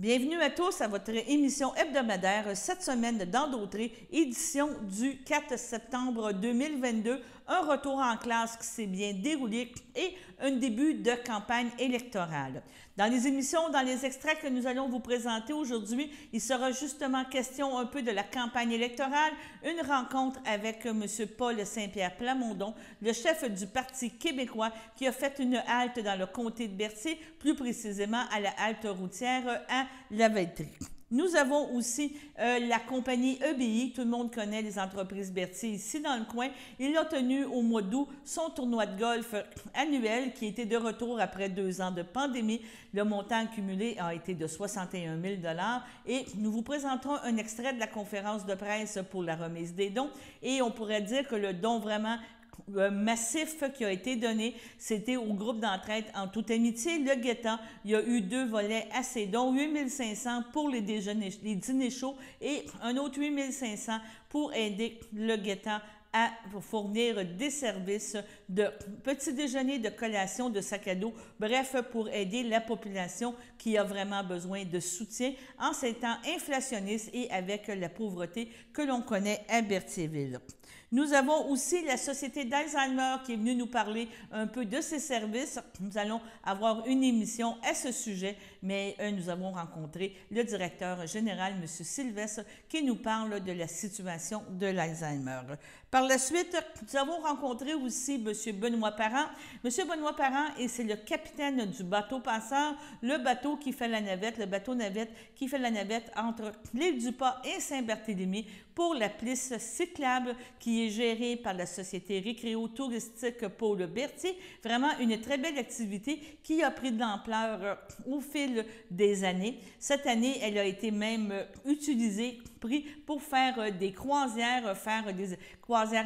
Bienvenue à tous à votre émission hebdomadaire cette semaine dans Dautré, édition du 4 septembre 2022. Un retour en classe qui s'est bien déroulé et un début de campagne électorale. Dans les émissions, dans les extraits que nous allons vous présenter aujourd'hui, il sera justement question un peu de la campagne électorale, une rencontre avec M. Paul Saint-Pierre Plamondon, le chef du Parti québécois qui a fait une halte dans le comté de Berthier, plus précisément à la halte routière à Lavaltrie. Nous avons aussi la compagnie EBI, tout le monde connaît les entreprises Berthier ici dans le coin. Il a tenu au mois d'août son tournoi de golf annuel qui était de retour après 2 ans de pandémie. Le montant cumulé a été de 61 000 $ et nous vous présenterons un extrait de la conférence de presse pour la remise des dons et on pourrait dire que le don vraiment massif qui a été donné, c'était au groupe d'entraide en toute amitié, le Guettant. Il y a eu 2 volets à ces dons, 8 500 pour les dîners chauds et un autre 8 500 pour aider le Guettant à fournir des services de petit déjeuner, de collation, de sac à dos, bref, pour aider la population qui a vraiment besoin de soutien en ces temps inflationnistes et avec la pauvreté que l'on connaît à Berthierville. Nous avons aussi la Société d'Alzheimer qui est venue nous parler un peu de ses services. Nous allons avoir une émission à ce sujet, mais nous avons rencontré le directeur général, M. Sylvestre, qui nous parle de la situation de l'Alzheimer. Par la suite, nous avons rencontré aussi M. Benoît Parent. M. Benoît Parent, et c'est le capitaine du bateau passeur, le bateau qui fait la navette, le bateau navette qui fait la navette entre l'île du Pas et Saint-Barthélemy pour la piste cyclable qui est gérée par la Société récréo-touristique Paul Berthier. Vraiment une très belle activité qui a pris de l'ampleur au fil des années. Cette année, elle a été même utilisée, pris pour faire des croisières,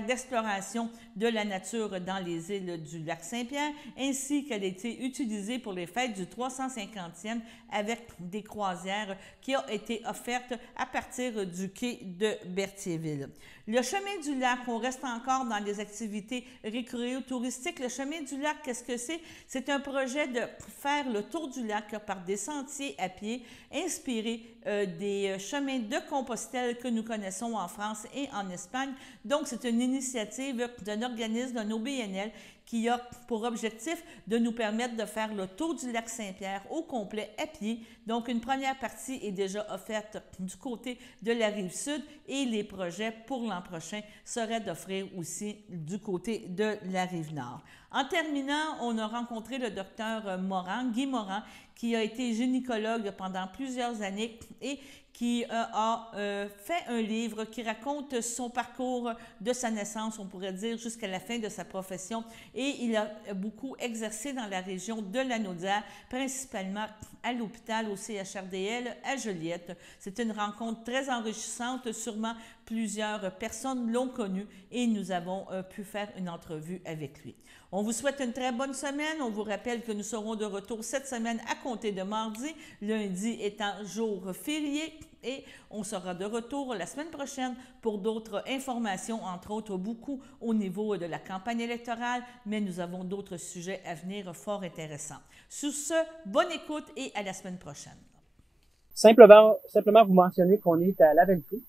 d'exploration de la nature dans les îles du lac Saint-Pierre, ainsi qu'elle a été utilisée pour les fêtes du 350e avec des croisières qui ont été offertes à partir du quai de Berthierville. Le chemin du lac, on reste encore dans les activités récréo-touristiques. Le chemin du lac, qu'est-ce que c'est? C'est un projet de faire le tour du lac par des sentiers à pied, inspiré des chemins de Compostelle que nous connaissons en France et en Espagne. Donc, c'est une initiative d'un organisme, d'un OBNL, qui a pour objectif de nous permettre de faire le tour du lac Saint-Pierre au complet à pied. Donc, une première partie est déjà offerte du côté de la Rive-Sud et les projets pour l'an prochain seraient d'offrir aussi du côté de la Rive-Nord. En terminant, on a rencontré le docteur Moran, Guy Moran, qui a été gynécologue pendant plusieurs années et qui a fait un livre qui raconte son parcours de sa naissance, on pourrait dire, jusqu'à la fin de sa profession. Et il a beaucoup exercé dans la région de Lanaudière, principalement à l'hôpital, au CHRDL, à Joliette. C'est une rencontre très enrichissante, sûrement plusieurs personnes l'ont connu et nous avons pu faire une entrevue avec lui. On vous souhaite une très bonne semaine. On vous rappelle que nous serons de retour cette semaine à compter de mardi, lundi étant jour férié, et on sera de retour la semaine prochaine pour d'autres informations, entre autres beaucoup au niveau de la campagne électorale, mais nous avons d'autres sujets à venir fort intéressants. Sur ce, bonne écoute et à la semaine prochaine. Simplement vous mentionner qu'on est à Lavaltrie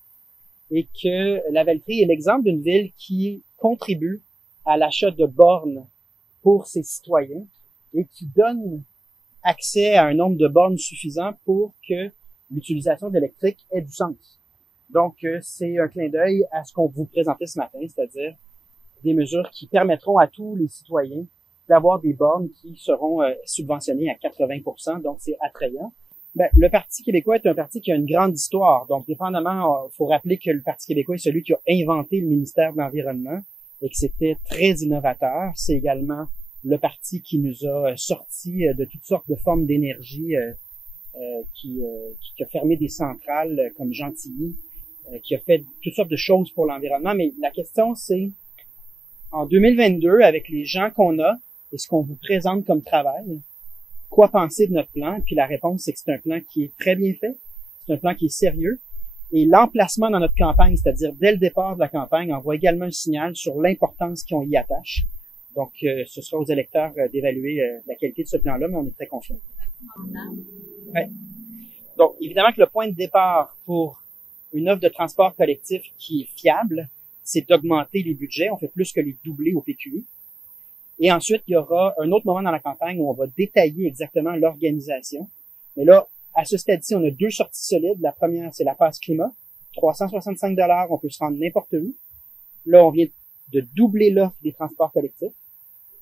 et que Lavaltrie est l'exemple d'une ville qui contribue à l'achat de bornes pour ses citoyens et qui donne accès à un nombre de bornes suffisant pour que l'utilisation d'électrique ait du sens. Donc, c'est un clin d'œil à ce qu'on vous présentait ce matin, c'est-à-dire des mesures qui permettront à tous les citoyens d'avoir des bornes qui seront subventionnées à 80%, donc c'est attrayant. Le Parti québécois est un parti qui a une grande histoire, donc dépendamment, il faut rappeler que le Parti québécois est celui qui a inventé le ministère de l'Environnement et que c'était très innovateur. C'est également le parti qui nous a sorti de toutes sortes de formes d'énergie, qui a fermé des centrales comme Gentilly, qui a fait toutes sortes de choses pour l'environnement. Mais la question, c'est, en 2022, avec les gens qu'on a et ce qu'on vous présente comme travail, quoi penser de notre plan? Puis la réponse, c'est que c'est un plan qui est très bien fait, c'est un plan qui est sérieux. Et l'emplacement dans notre campagne, c'est-à-dire dès le départ de la campagne, envoie également un signal sur l'importance qu'on y attache. Donc, ce sera aux électeurs d'évaluer la qualité de ce plan-là, mais on est très confiants. Ouais. Donc, évidemment que le point de départ pour une offre de transport collectif qui est fiable, c'est d'augmenter les budgets. On fait plus que les doubler au PQI. Et ensuite, il y aura un autre moment dans la campagne où on va détailler exactement l'organisation. Mais là, à ce stade-ci, on a 2 sorties solides. La première, c'est la passe climat. 365 $, on peut se rendre n'importe où. Là, on vient de doubler l'offre des transports collectifs.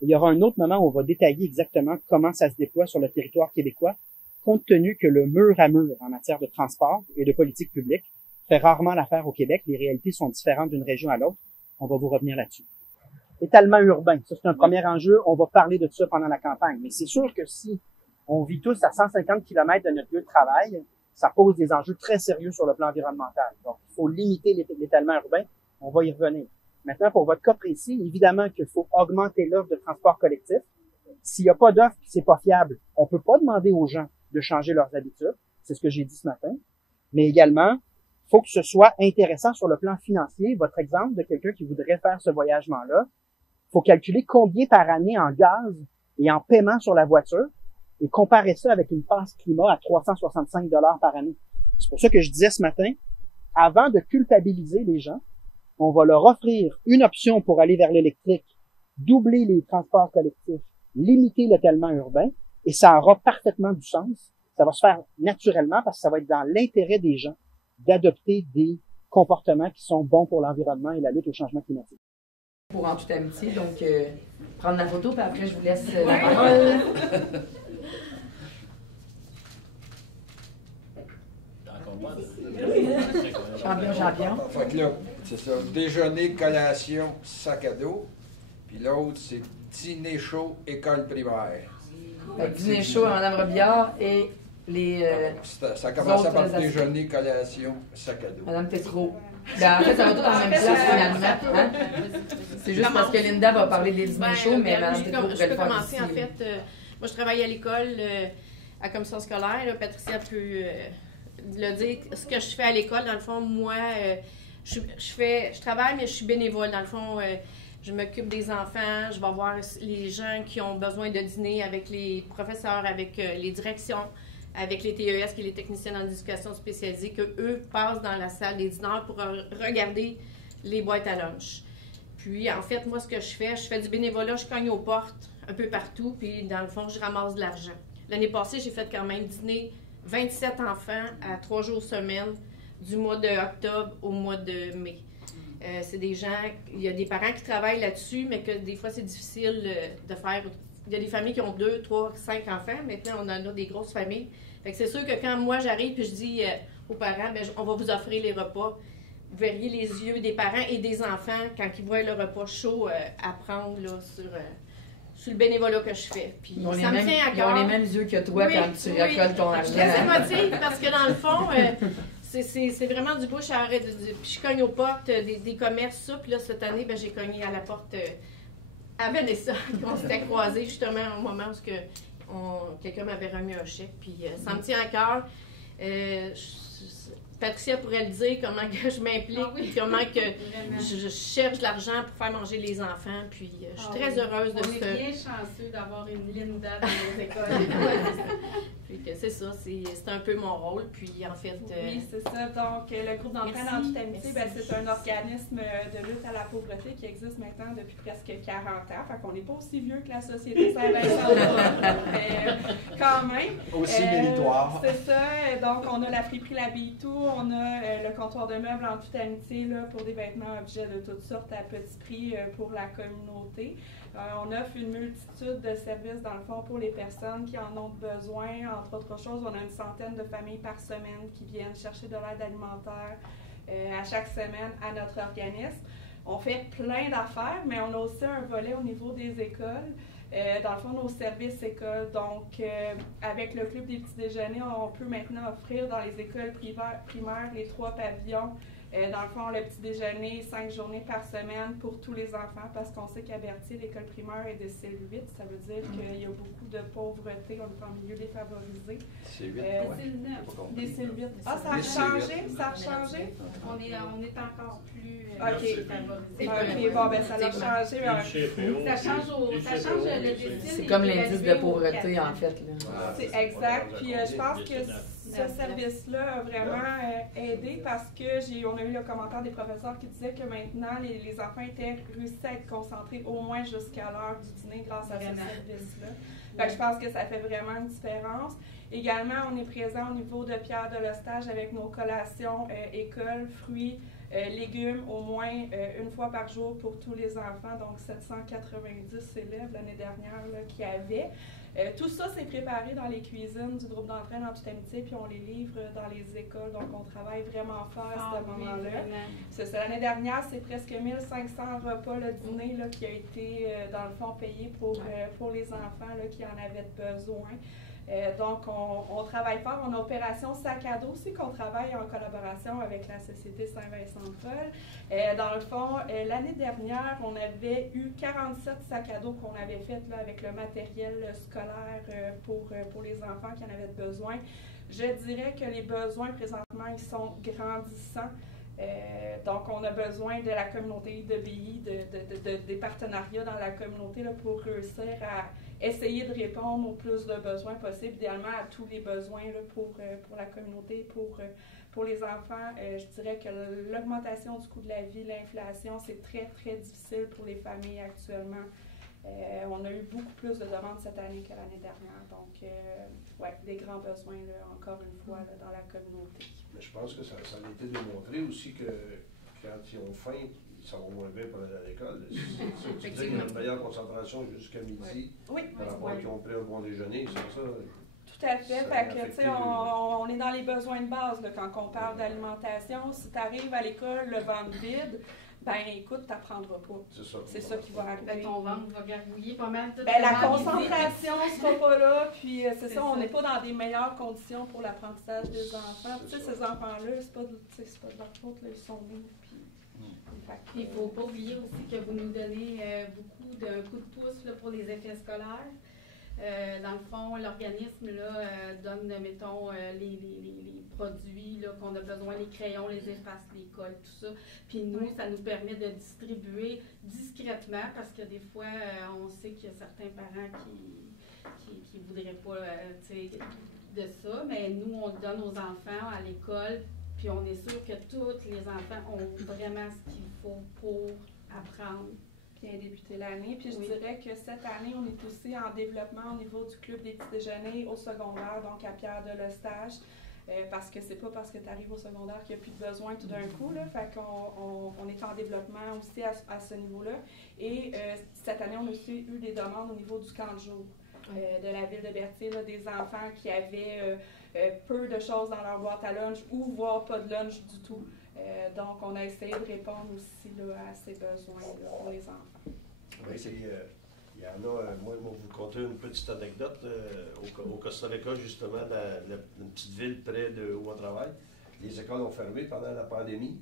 Et il y aura un autre moment où on va détailler exactement comment ça se déploie sur le territoire québécois, compte tenu que le mur à mur en matière de transport et de politique publique fait rarement l'affaire au Québec. Les réalités sont différentes d'une région à l'autre. On va vous revenir là-dessus. Étalement urbain, ça c'est un premier enjeu. On va parler de tout ça pendant la campagne. Mais c'est sûr que si on vit tous à 150 km de notre lieu de travail, ça pose des enjeux très sérieux sur le plan environnemental. Donc, il faut limiter l'étalement urbain. On va y revenir. Maintenant, pour votre cas précis, évidemment qu'il faut augmenter l'offre de transport collectif. S'il n'y a pas d'offre et c'est pas fiable, on peut pas demander aux gens de changer leurs habitudes. C'est ce que j'ai dit ce matin. Mais également, faut que ce soit intéressant sur le plan financier. Votre exemple de quelqu'un qui voudrait faire ce voyagement-là, faut calculer combien par année en gaz et en paiement sur la voiture et comparer ça avec une passe climat à 365 $ par année. C'est pour ça que je disais ce matin, avant de culpabiliser les gens, on va leur offrir une option pour aller vers l'électrique, doubler les transports collectifs, limiter l'étalement urbain, et ça aura parfaitement du sens. Ça va se faire naturellement parce que ça va être dans l'intérêt des gens d'adopter des comportements qui sont bons pour l'environnement et la lutte au changement climatique. Pour En toute amitié, donc prendre la photo, puis après je vous laisse la parole. Champion. Fait que là, c'est ça. Déjeuner, collation, sac à dos. Puis l'autre, c'est dîner chaud, école primaire. Dîner chaud à Mme Robillard et les. Ça commençait par déjeuner, collation, sac à dos. Mme Tétrault. Ben, en fait, ça va tout dans la même place finalement. Hein? C'est juste parce que Linda va parler des dîners chauds, mais Mme Tétrault pourrait le faire commencer, aussi. en fait. Moi, je travaille à l'école, à commission scolaire. Là, Patricia peut le dire. Ce que je fais à l'école, dans le fond, moi, je travaille, mais je suis bénévole. Dans le fond, je m'occupe des enfants. Je vais voir les gens qui ont besoin de dîner avec les professeurs, avec les directions, avec les TES, qui est les techniciens en éducation spécialisée, qu'eux passent dans la salle des dîners pour regarder les boîtes à lunch. Puis, en fait, moi, ce que je fais du bénévolat, je cogne aux portes un peu partout, puis dans le fond, je ramasse de l'argent. L'année passée, j'ai fait quand même dîner 27 enfants à 3 jours semaine, du mois d'octobre au mois de mai. C'est des gens, il y a des parents qui travaillent là-dessus, mais que des fois, c'est difficile de faire. Il y a des familles qui ont 2, 3, 5 enfants. Maintenant, on en a des grosses familles. Fait que c'est sûr que quand moi, j'arrive et je dis aux parents, bien, on va vous offrir les repas, vous verriez les yeux des parents et des enfants quand ils voient le repas chaud à prendre là, sur le bénévolat que je fais. Puis ça me tient à cœur. Ils ont les mêmes yeux que toi quand tu récoltes ton argent. Je les émotive parce que dans le fond, c'est vraiment du bouche à oreille. Puis je cogne aux portes des commerces, ça. Puis là, cette année, ben, j'ai cogné à la porte à Vanessa, qu'on s'était croisés justement au moment où quelqu'un m'avait remis un chèque. Puis ça me tient à cœur. Patricia pourrait le dire, comment que je m'implique, puis comment que je cherche de l'argent pour faire manger les enfants. Puis je suis très heureuse de ça. On est bien chanceux d'avoir une Linda dans nos écoles. Puis c'est ça, c'est un peu mon rôle. Puis en fait... Oui, c'est ça. Donc, le groupe d'entraide en toute amitié, ben, c'est un organisme de lutte à la pauvreté qui existe maintenant depuis presque 40 ans. Fait qu'on n'est pas aussi vieux que la Société Saint-Vincent, mais quand même. Aussi méritoire. C'est ça. Donc, on a la friperie La Bille-Tout, on a le comptoir de meubles en toute amitié là, pour des vêtements, objets de toutes sortes à petit prix pour la communauté. On offre une multitude de services, dans le fond, pour les personnes qui en ont besoin. Entre autres choses, on a une centaine de familles par semaine qui viennent chercher de l'aide alimentaire à chaque semaine à notre organisme. On fait plein d'affaires, mais on a aussi un volet au niveau des écoles. Dans le fond, nos services écoles. Donc, avec le Club des petits déjeuners, on peut maintenant offrir dans les écoles primaires les 3 pavillons. Dans le fond, le petit déjeuner, 5 journées par semaine pour tous les enfants, parce qu'on sait qu'à Berthier, l'école primaire est de CEL8. Ça veut dire qu'il y a beaucoup de pauvreté, on est en milieu défavorisé. CEL8, des CEL8. Ah, ça a changé? Ça a changé? On est encore plus défavorisé. OK, bon, ben ça a changé. Ça change le décile. C'est comme l'indice de pauvreté, en fait. Là. C'est exact. Puis je pense que Ce service-là a vraiment aidé parce qu'on a eu le commentaire des professeurs qui disaient que maintenant, les enfants réussi à être concentrés au moins jusqu'à l'heure du dîner grâce à ce service-là. Fait que je pense que ça fait vraiment une différence. Également, on est présent au niveau de Pierre de Lestage avec nos collations école, fruits, légumes, au moins une fois par jour pour tous les enfants. Donc, 790 élèves l'année dernière qui avaient. Tout ça, c'est préparé dans les cuisines du groupe d'entraîne en toute amitié, puis on les livre dans les écoles. Donc, on travaille vraiment fort à ce moment-là. L'année dernière, c'est presque 1500 repas le dîner là, qui a été, dans le fond, payé pour les enfants là, qui en avaient besoin. Donc, on travaille fort. On a Opération Sac à dos aussi, qu'on travaille en collaboration avec la Société Saint-Vincent-de-Paul. Dans le fond, l'année dernière, on avait eu 47 sacs à dos qu'on avait fait là, avec le matériel scolaire pour les enfants qui en avaient besoin. Je dirais que les besoins, présentement, ils sont grandissants. Donc, on a besoin de la communauté de BI, des partenariats dans la communauté là, pour réussir à essayer de répondre au plus de besoins possibles, idéalement à tous les besoins là, pour la communauté, pour les enfants. Je dirais que l'augmentation du coût de la vie, l'inflation, c'est très, très difficile pour les familles actuellement. On a eu beaucoup plus de demandes cette année que l'année dernière. Donc, ouais, des grands besoins, là, encore une fois, là, dans la communauté. Mais je pense que ça a été démontré aussi que quand ils ont faim, ça va moins bien pour aller à l'école. Tu dis qu'il y a une meilleure concentration jusqu'à midi. Oui. Par rapport à qui ont pris un bon déjeuner, c'est ça. Tout à fait. Fait que, tu sais, on est dans les besoins de base là, quand on parle d'alimentation. Si tu arrives à l'école le ventre vide, ben écoute, tu n'apprendras pas. C'est ça qui va arriver. Ton ventre va gargouiller pas mal. La concentration ne sera pas là. Puis c'est ça, on n'est pas dans des meilleures conditions pour l'apprentissage des enfants. Tu sais, ces enfants-là, c'est pas de leur faute, là, ils sont nés. Il ne faut pas oublier aussi que vous nous donnez beaucoup de coups de pouce là, pour les effets scolaires. Dans le fond, l'organisme donne, mettons, les produits qu'on a besoin, les crayons, les effaces, les cols, tout ça. Puis nous, ça nous permet de distribuer discrètement parce que des fois, on sait qu'il y a certains parents qui ne voudraient pas de ça. Mais nous, on le donne aux enfants à l'école. Puis on est sûr que tous les enfants ont vraiment ce qu'il faut pour apprendre. Bien débuter l'année. Puis je dirais que cette année, on est aussi en développement au niveau du club des petits déjeuners au secondaire, donc à Pierre de Lestage. Parce que c'est pas parce que tu arrives au secondaire qu'il n'y a plus de besoin tout d'un coup. Là. Fait qu'on est en développement aussi à ce niveau-là. Et cette année, on a aussi eu des demandes au niveau du camp de jour de la ville de Berthier, là, des enfants qui avaient peu de choses dans leur boîte à lunch ou voire pas de lunch du tout. Donc, on a essayé de répondre aussi là, à ces besoins-là pour les enfants. Oui, il y en a, moi, je vais vous conter une petite anecdote. Au Costa Rica, justement, une petite ville près de où on travaille, les écoles ont fermé pendant la pandémie.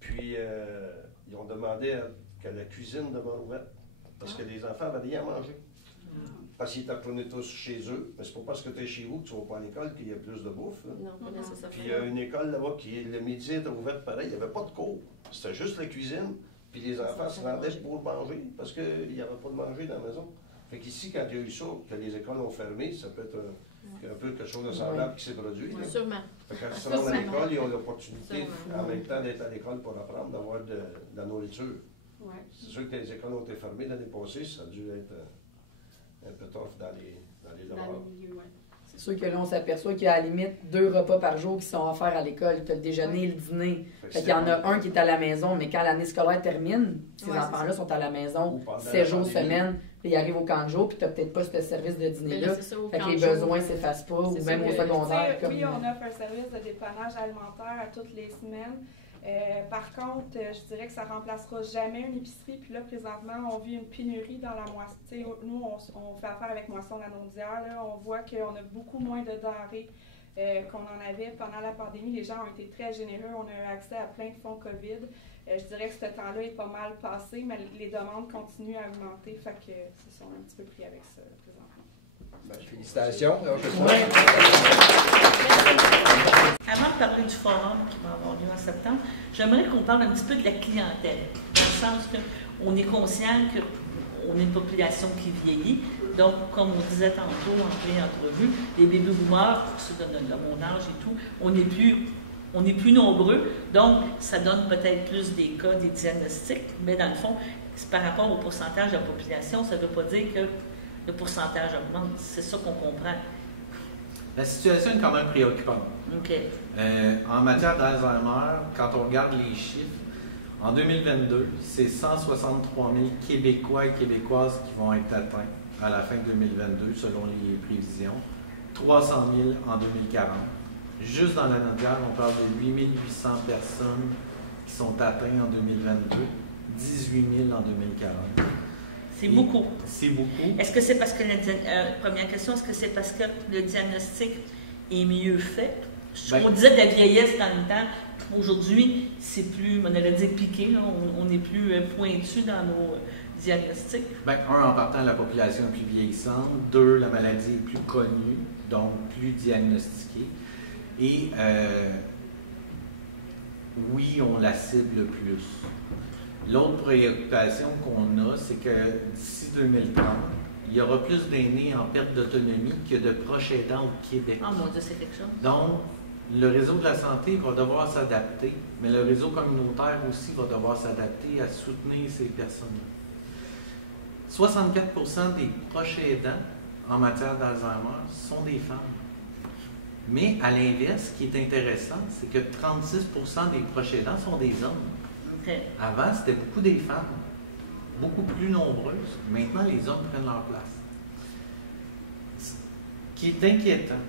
Puis, ils ont demandé que la cuisine demeure ouverte parce que les enfants avaient rien à manger. Parce qu'ils étaient retournés tous chez eux. Mais c'est pas parce que tu es chez vous que tu ne vas pas à l'école qu'il y a plus de bouffe. Là. Non, pas nécessairement. Puis il y a une école là-bas qui, le midi, était ouverte pareil. Il n'y avait pas de cours. C'était juste la cuisine. Puis les enfants se rendaient pour manger parce qu'il n'y avait pas de manger dans la maison. Fait qu'ici, quand il y a eu ça, que les écoles ont fermé, ça peut être un peu quelque chose de semblable qui s'est produit. Oui, sûrement. Fait quand ils se rendent à l'école, ils ont l'opportunité, en même temps d'être à l'école pour apprendre, d'avoir de la nourriture. Ouais. C'est sûr que les écoles ont été fermées l'année passée. Ça a dû être un peu tough dans les devoirs. C'est sûr que là, on s'aperçoit qu'il y a à la limite 2 repas par jour qui sont offerts à l'école. Tu as le déjeuner et le dîner. Fait qu'il y en a un qui est à la maison, mais quand l'année scolaire termine, ces enfants-là sont à la maison 7 jours semaine, puis ils arrivent au camp de jour, puis tu n'as peut-être pas ce service de dîner-là. Fait que les besoins ne s'effacent pas, ou même au secondaire. Oui, on offre un service de dépannage alimentaire à toutes les semaines. Par contre, je dirais que ça ne remplacera jamais une épicerie. Puis là, présentement, on vit une pénurie dans la moisson. Nous, on fait affaire avec Moisson Lanaudière. On voit qu'on a beaucoup moins de denrées qu'on en avait pendant la pandémie. Les gens ont été très généreux. On a eu accès à plein de fonds COVID. Je dirais que ce temps-là est pas mal passé, mais les demandes continuent à augmenter. Fait que c'est ça, on est un petit peu pris avec ça présentement. Ben, félicitations. Avant de parler du forum qui va avoir lieu en septembre, j'aimerais qu'on parle un petit peu de la clientèle, dans le sens qu'on est conscient qu'on est une population qui vieillit, Donc, comme on disait tantôt en pré-entrevue, les baby boomers, ceux de mon âge et tout, on est plus nombreux, donc ça donne peut-être plus des cas, des diagnostics, mais dans le fond, par rapport au pourcentage de la population, ça ne veut pas dire que le pourcentage augmente. C'est ça qu'on comprend. La situation est quand même préoccupante. Okay. En matière d'Alzheimer, quand on regarde les chiffres, en 2022, c'est 163 000 Québécois et Québécoises qui vont être atteints à la fin 2022, selon les prévisions. 300 000 en 2040. Juste dans la Nodière, on parle de 8 800 personnes qui sont atteintes en 2022, 18 000 en 2040. C'est beaucoup. C'est beaucoup. Est-ce que c'est parce que, première question, est-ce que c'est parce que le diagnostic est mieux fait? On disait de la vieillesse dans le temps. Aujourd'hui, c'est plus, on allait dire piqué, là, on est plus pointu dans nos diagnostics. Bien, un, en partant, la population est plus vieillissante. Deux, la maladie est plus connue, donc plus diagnostiquée. Et oui, on la cible plus. L'autre préoccupation qu'on a, c'est que d'ici 2030, il y aura plus d'aînés en perte d'autonomie que de proches aidants au Québec. Ah mon Dieu, c'est quelque chose. Donc, le réseau de la santé va devoir s'adapter, mais le réseau communautaire aussi va devoir s'adapter à soutenir ces personnes-là. 64% des proches aidants en matière d'Alzheimer sont des femmes. Mais à l'inverse, ce qui est intéressant, c'est que 36% des proches aidants sont des hommes. Okay. Avant, c'était beaucoup des femmes, beaucoup plus nombreuses. Maintenant, les hommes prennent leur place. Ce qui est inquiétant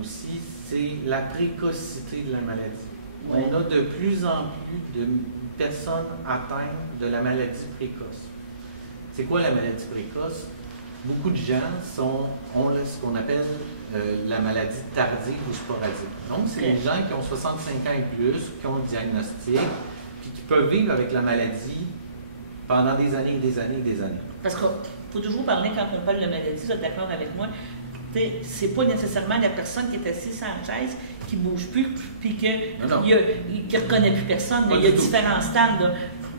aussi, c'est la précocité de la maladie. Ouais. On a de plus en plus de personnes atteintes de la maladie précoce. C'est quoi la maladie précoce? Beaucoup de gens ont ce qu'on appelle la maladie tardive ou sporadique. Donc, c'est les gens qui ont 65 ans et plus, qui ont le diagnostic, puis qui peuvent vivre avec la maladie pendant des années et des années et des années. Parce qu'il faut toujours parler, quand on parle de maladie, vous êtes d'accord avec moi, c'est pas nécessairement la personne qui est assise sur la chaise, qui ne bouge plus, puis qui ne reconnaît plus personne. Il y a différents stades. Là.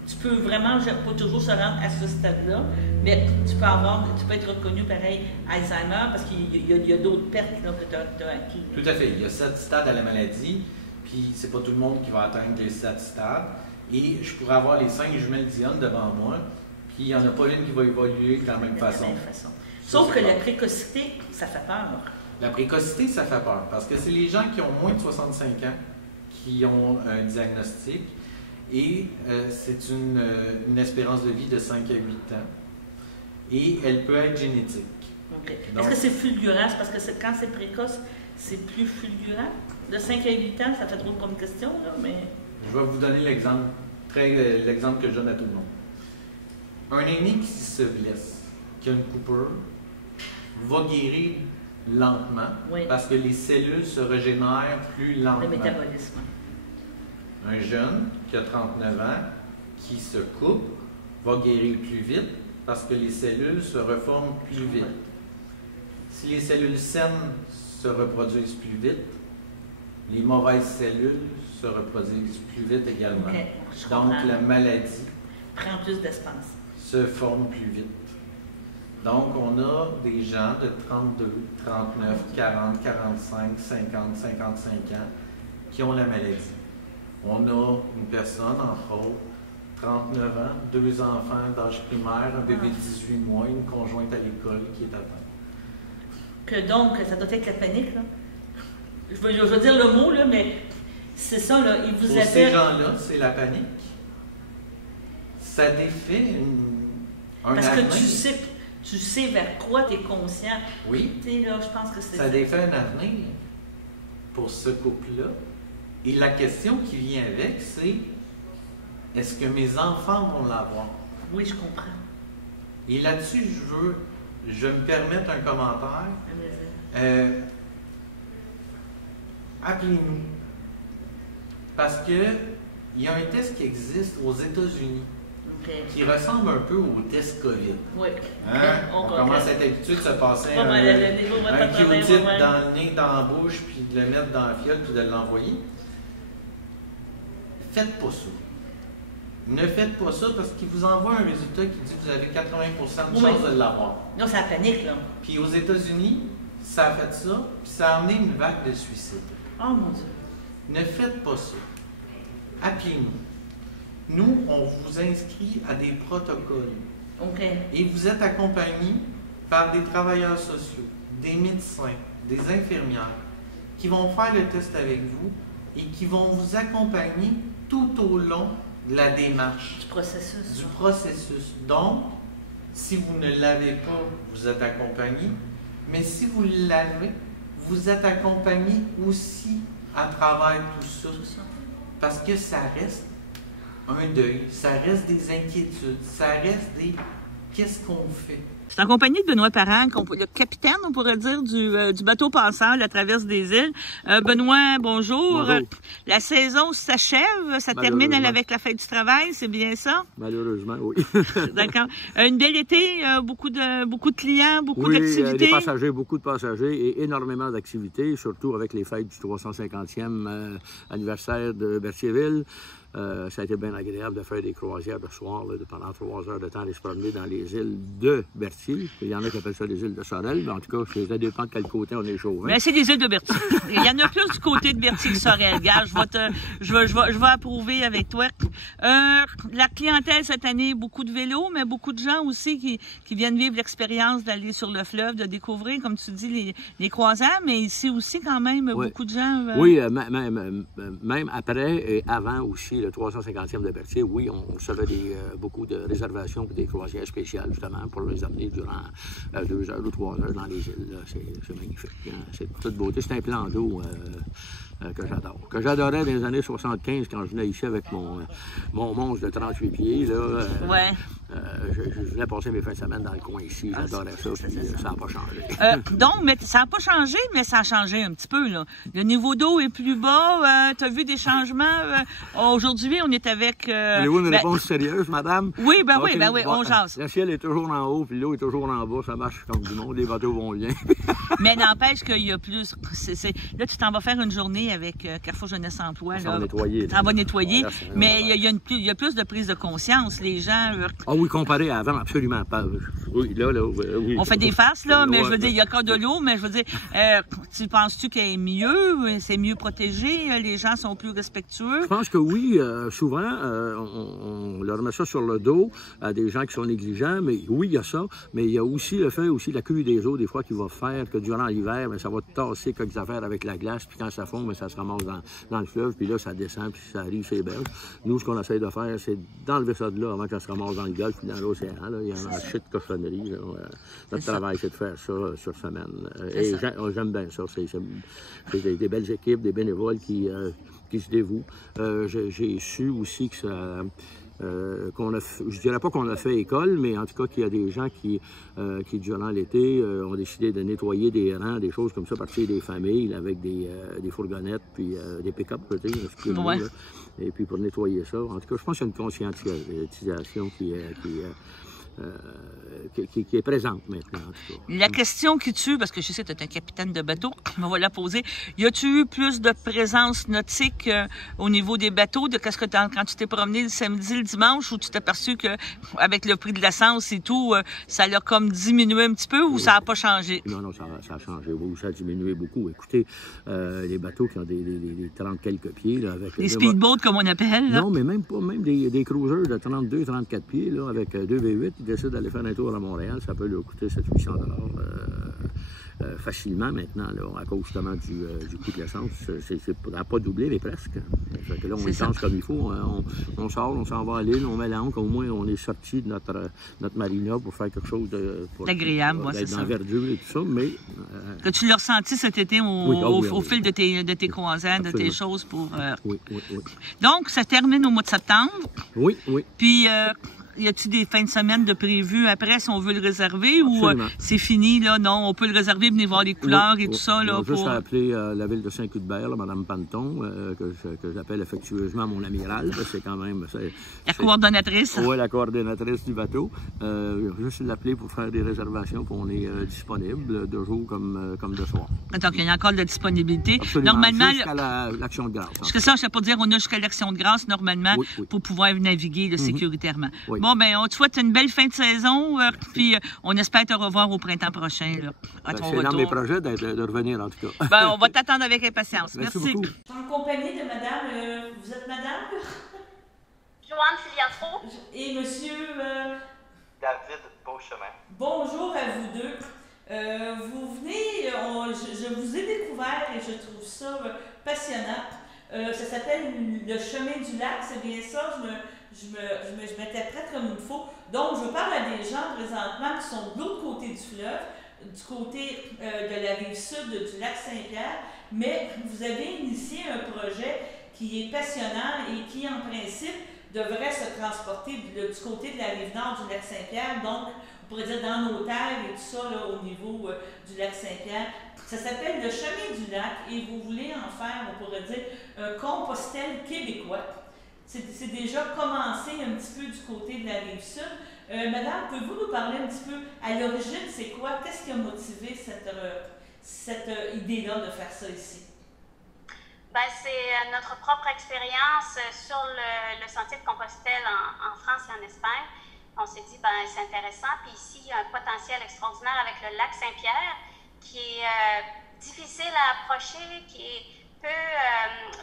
Tu peux vraiment pas toujours se rendre à ce stade-là, mais tu peux être reconnu pareil Alzheimer parce qu'il y a d'autres pertes là, que tu as acquis. Tout à fait. Il y a 7 stades à la maladie, puis c'est pas tout le monde qui va atteindre les 7 stades. Et je pourrais avoir les 5 jumelles Dionne devant moi, puis il n'y en a pas une qui va évoluer de la même façon. Sauf que la précocité, ça fait peur. La précocité, ça fait peur, parce que c'est les gens qui ont moins de 65 ans qui ont un diagnostic. Et c'est une espérance de vie de 5 à 8 ans. Et elle peut être génétique. Okay. Est-ce que c'est fulgurant? Parce que quand c'est précoce, c'est plus fulgurant? De 5 à 8 ans, ça fait trop comme question, là, mais... Je vais vous donner l'exemple que je donne à tout le monde. Un aîné qui se blesse, qui a une coupure, va guérir lentement, oui, parce que les cellules se régénèrent plus lentement. Le métabolisme. Un jeune qui a 39 ans, qui se coupe, va guérir plus vite parce que les cellules se reforment plus vite. Si les cellules saines se reproduisent plus vite, les mauvaises cellules se reproduisent plus vite également. Okay, donc la maladie prend plus d'espace, se forme plus vite. Donc on a des gens de 32, 39, 40, 45, 50, 55 ans qui ont la maladie. On a une personne, entre autres, 39 ans, 2 enfants d'âge primaire, un bébé de 18 mois, une conjointe à l'école qui est atteinte. Que donc, ça doit être la panique, là. Je veux dire le mot, là, mais c'est ça, là. Il vous pour ces gens-là, c'est la panique. Ça défait un parce avenir. Que tu sais vers quoi tu es conscient. Oui. Là, je pense que c'est ça défait un avenir pour ce couple-là. Et la question qui vient avec, c'est est-ce que mes enfants vont l'avoir? Oui, je comprends. Et là-dessus, je me permettre un commentaire. Appelez-nous. Parce que il y a un test qui existe aux États-Unis qui ressemble un peu au test COVID. Oui. Hein? On commence à être habitué de se passer un Q-tip dans le nez, dans la bouche, puis de le mettre dans la fiole, puis de l'envoyer. Faites pas ça. Ne faites pas ça parce qu'il vous envoie un résultat qui dit que vous avez 80% de chance de l'avoir. Non, c'est la panique, là. Puis aux États-Unis, ça a fait ça, puis ça a amené une vague de suicides. Oh mon Dieu. Ne faites pas ça. Appelez-nous. Nous, on vous inscrit à des protocoles. OK. Et vous êtes accompagné par des travailleurs sociaux, des médecins, des infirmières qui vont faire le test avec vous et qui vont vous accompagner tout au long de la démarche. Du processus. Du processus. Donc, si vous ne l'avez pas, vous êtes accompagné. Mais si vous l'avez, vous êtes accompagné aussi à travers tout ça. Parce que ça reste un deuil, ça reste des inquiétudes, ça reste des « qu'est-ce qu'on fait ?» Je suis en compagnie de Benoît Parent, le capitaine, on pourrait dire, du bateau passeur, la traverse des îles. Benoît, bonjour. Bonjour. La saison s'achève, ça termine avec la fête du travail, c'est bien ça? Malheureusement, oui. D'accord. Une belle été, beaucoup de clients, beaucoup d'activités. Beaucoup de passagers et énormément d'activités, surtout avec les fêtes du 350e anniversaire de Berthierville. Ça a été bien agréable de faire des croisières de soir pendant 3 heures de temps, aller se promener dans les îles de Berthier. Il y en a qui appellent ça les îles de Sorel, mais en tout cas, ça dépend de quel côté on est chauvin. Mais c'est les îles de Berthier. Il y en a plus du côté de Berthier que Sorel. Gars, je vais approuver avec toi. La clientèle cette année, beaucoup de vélos, mais beaucoup de gens aussi qui viennent vivre l'expérience d'aller sur le fleuve, de découvrir, comme tu dis, les croisières, mais ici aussi quand même, beaucoup de gens... Oui, même après et avant aussi, le 350e de Berthier, oui, on recevait beaucoup de réservations pour des croisières spéciales, justement, pour les amener durant 2 heures ou 3 heures dans les îles. C'est magnifique. Hein? C'est toute beauté. C'est un plan d'eau que j'adore. Que j'adorais dans les années 75 quand je venais ici avec mon monstre de 38 pieds. Là, je venais passer mes fins de semaine dans le coin ici. J'adorais ça, puis ça n'a pas changé. Donc, mais ça n'a pas changé, mais ça a changé un petit peu. Là. Le niveau d'eau est plus bas. Tu as vu des changements? Aujourd'hui, on est avec... Voulez-vous une réponse sérieuse, madame? Oui, oui, on jase. Le ciel est toujours en haut, puis l'eau est toujours en bas. Ça marche comme du monde. Les bateaux vont bien. Mais n'empêche qu'il y a plus... Là, tu t'en vas faire une journée avec Carrefour Jeunesse Emploi. On va nettoyer. On va nettoyer. Mais il y a plus de prise de conscience. Les gens... Ah oui, comparé à avant, absolument pas. Oui, oui. On fait des farces, là, mais je veux dire, il y a encore de l'eau, mais je veux dire, tu penses-tu qu'elle est mieux? C'est mieux protégé? Les gens sont plus respectueux? Je pense que oui. Souvent, on leur met ça sur le dos à des gens qui sont négligents, mais oui, il y a ça. Mais il y a aussi le fait aussi la crue des eaux, des fois, qui va faire que durant l'hiver, ça va tasser quelques affaires avec la glace, puis quand ça fond, ça se ramasse dans le fleuve, puis là, ça descend, puis ça arrive sur les berges. Nous, ce qu'on essaie de faire, c'est d'enlever ça de là avant que ça se ramasse dans le golfe puis dans l'océan. Il y a un shit de cochonnerie. Notre travail, c'est de faire ça sur semaine. Et j'aime bien ça. C'est des belles équipes, des bénévoles qui se dévouent. J'ai su aussi que ça... je dirais pas qu'on a fait école, mais en tout cas qu'il y a des gens qui durant l'été, ont décidé de nettoyer des rangs, des choses comme ça, partir des familles avec des fourgonnettes, puis des pick-up, peut-être, et puis pour nettoyer ça. En tout cas, je pense qu'il y a une conscientisation qui est présente maintenant, en tout cas. La question qui tue, parce que je sais que tu es un capitaine de bateau, on va la poser. Y a-tu eu plus de présence nautique au niveau des bateaux de qu'est-ce que quand tu t'es promené le samedi, le dimanche, ou tu t'es aperçu qu'avec le prix de l'essence et tout, ça l'a comme diminué un petit peu ou ça n'a pas changé? Non, ça a changé. Oui, ça a diminué beaucoup. Écoutez, les bateaux qui ont des 30 quelques pieds, là, avec... Les speedboats, comme on appelle, là? Non, mais même pas, même des cruisers de 32, 34 pieds, là, avec 2 V8, ils décident d'aller faire un tour à Montréal, ça peut leur coûter 700-800 $ facilement maintenant, là, à cause justement du coût de l'essence. Ça n'a pas doublé, mais presque. Fait que là, on y pense comme il faut. On sort, on s'en va à l'île, on met l'ancre, au moins on est sorti de notre marina pour faire quelque chose d'agréable, c'est ça. D'envergure et tout ça, mais... Que tu l'as ressenti cet été au fil de tes croisières, de tes choses pour... Oui. Donc, ça termine au mois de septembre. Oui. Puis... y a-t-il des fins de semaine de prévues après si on veut le réserver ou c'est fini, là? Non, on peut le réserver, venez voir les couleurs et tout ça, là. On va juste appeler la ville de Saint-Cuthbert, Mme Panton, que j'appelle affectueusement mon amiral. C'est quand même... La coordonnatrice. Oui, la coordonnatrice du bateau. Juste l'appeler pour faire des réservations, puis on est disponible de jour comme de soir. Donc, il y a encore de la disponibilité. Absolument. Normalement, jusqu'à l'Action de grâce. Jusqu'à ça, je ne sais pas dire, on a jusqu'à l'Action de grâce, normalement, pour pouvoir naviguer sécuritairement. Oui. Bon, ben on te souhaite une belle fin de saison, puis on espère te revoir au printemps prochain, là, à ton c'est retour. dans mes projets de revenir, en tout cas. Ben, on va t'attendre avec impatience. Merci beaucoup. En compagnie de madame, vous êtes madame? Joanne Filiatro. Et monsieur... David Beauchemin. Bonjour à vous deux. Vous venez, je vous ai découvert et je trouve ça passionnant. Ça s'appelle le chemin du lac, c'est bien ça, je m'interprète comme il faut. Donc, je parle à des gens présentement qui sont de l'autre côté du fleuve, du côté de la rive sud du lac Saint-Pierre, mais vous avez initié un projet qui est passionnant et qui, en principe, devrait se transporter du côté de la rive nord du lac Saint-Pierre, donc on pourrait dire dans nos terres et tout ça là, au niveau du lac Saint-Pierre. Ça s'appelle le chemin du lac et vous voulez en faire, on pourrait dire, un Compostelle québécois. C'est déjà commencé un petit peu du côté de la rive sud. Madame, pouvez-vous nous parler un petit peu à l'origine, c'est quoi? Qu'est-ce qui a motivé cette idée-là de faire ça ici? Ben, c'est notre propre expérience sur le sentier de Compostelle en France et en Espagne. On s'est dit, ben, c'est intéressant. Puis ici, il y a un potentiel extraordinaire avec le lac Saint-Pierre qui est difficile à approcher, qui est peu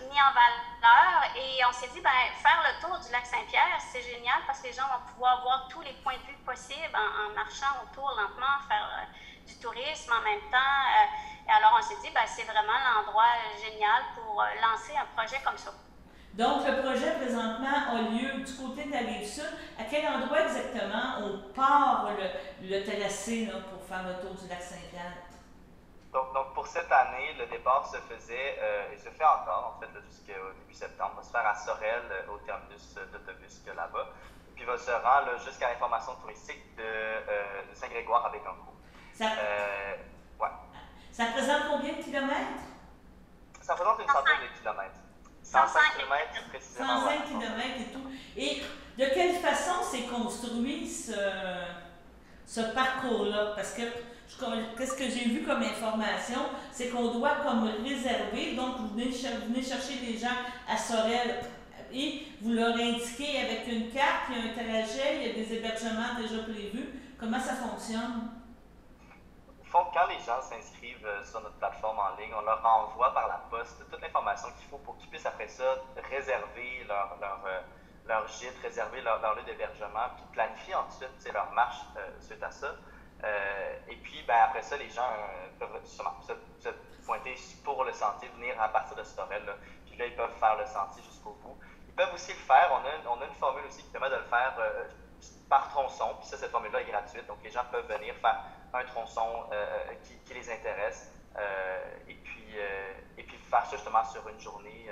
mis en valeur. Et on s'est dit, ben, faire le tour du lac Saint-Pierre, c'est génial parce que les gens vont pouvoir voir tous les points de vue possibles en marchant autour lentement, faire du tourisme en même temps. Et alors, on s'est dit, ben, c'est vraiment l'endroit génial pour lancer un projet comme ça. Donc, le projet présentement a lieu du côté de la rive sud. À quel endroit exactement on part le tracé là, pour faire le tour du lac Saint-Pierre? Donc, pour cette année, le départ se faisait et se fait encore, en fait, jusqu'au début septembre. On va se faire à Sorel, au terminus d'autobus qu'il y a là-bas. Puis, il va se rendre jusqu'à l'information touristique de Saint-Grégoire à Bécancour. Ouais. Ça représente combien de kilomètres? Ça représente une centaine de kilomètres. 105 km précisément. 105 km et tout. Et de quelle façon s'est construit ce parcours-là? Parce que qu'est-ce que j'ai vu comme information, c'est qu'on doit comme réserver, donc vous venez chercher des gens à Sorel et vous leur indiquez avec une carte, il y a un trajet, il y a des hébergements déjà prévus. Comment ça fonctionne? Quand les gens s'inscrivent sur notre plateforme en ligne, on leur envoie par la poste toute l'information qu'il faut pour qu'ils puissent après ça réserver leur gîte, réserver leur lieu d'hébergement, puis planifier ensuite leur marche suite à ça. Et puis ben, après ça, les gens peuvent se pointer pour le sentier, venir à partir de Sorel. Puis là, ils peuvent faire le sentier jusqu'au bout. Ils peuvent aussi le faire, on a une formule aussi qui permet de le faire par tronçon, puis ça, cette formule-là est gratuite, donc les gens peuvent venir faire un tronçon qui les intéresse, et puis faire ça justement sur une journée,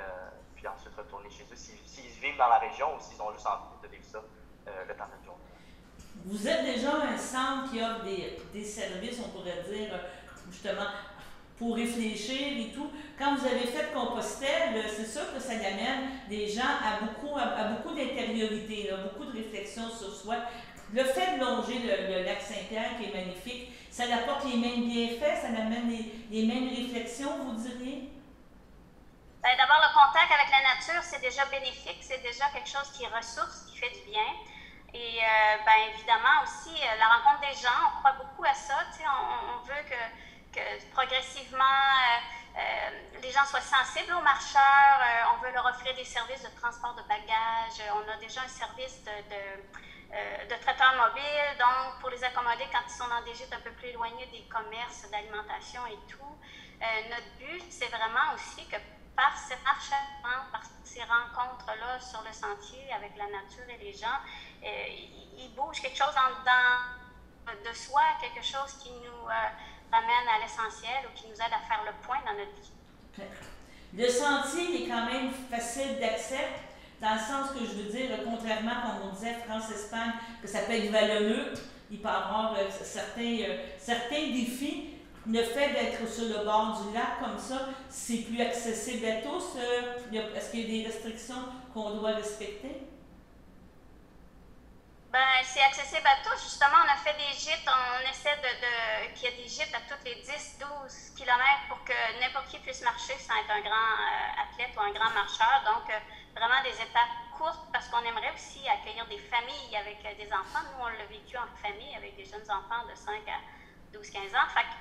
puis ensuite retourner chez eux, s'ils vivent dans la région ou s'ils ont juste envie de vivre ça le temps d'une journée. Vous êtes déjà un centre qui offre des services, on pourrait dire, justement, pour réfléchir et tout. Quand vous avez fait Compostelle, c'est sûr que ça amène des gens à beaucoup d'intériorité, beaucoup de réflexion sur soi. Le fait de longer le lac Saint-Pierre, qui est magnifique, ça apporte les mêmes bienfaits, ça amène les mêmes réflexions, vous diriez? Ben, d'abord, le contact avec la nature, c'est déjà bénéfique, c'est déjà quelque chose qui ressource, qui fait du bien. Et ben, évidemment aussi, la rencontre des gens, on croit beaucoup à ça. On veut que progressivement, les gens soient sensibles aux marcheurs. On veut leur offrir des services de transport de bagages. On a déjà un service de traiteur mobile, donc pour les accommoder quand ils sont dans des gîtes un peu plus éloignés des commerces d'alimentation et tout. Notre but, c'est vraiment aussi que par ces marchements, par ces rencontres-là sur le sentier avec la nature et les gens, il bouge quelque chose de soi, quelque chose qui nous ramène à l'essentiel ou qui nous aide à faire le point dans notre vie. Le sentier est quand même facile d'accès. dans le sens que je veux dire, contrairement, comme on disait, France-Espagne, que ça peut être vallonneux, il peut y avoir certains défis. Le fait d'être sur le bord du lac comme ça, c'est plus accessible à tous. Est-ce qu'il y a des restrictions qu'on doit respecter? Ben, c'est accessible à tous. Justement, on a fait des gîtes. On essaie qu'il y ait des gîtes à tous les 10-12 km pour que n'importe qui puisse marcher sans être un grand athlète ou un grand marcheur. Donc, vraiment des étapes courtes parce qu'on aimerait aussi accueillir des familles avec des enfants. Nous, on l'a vécu en famille avec des jeunes enfants de 5 à 12-15 ans. Fait que,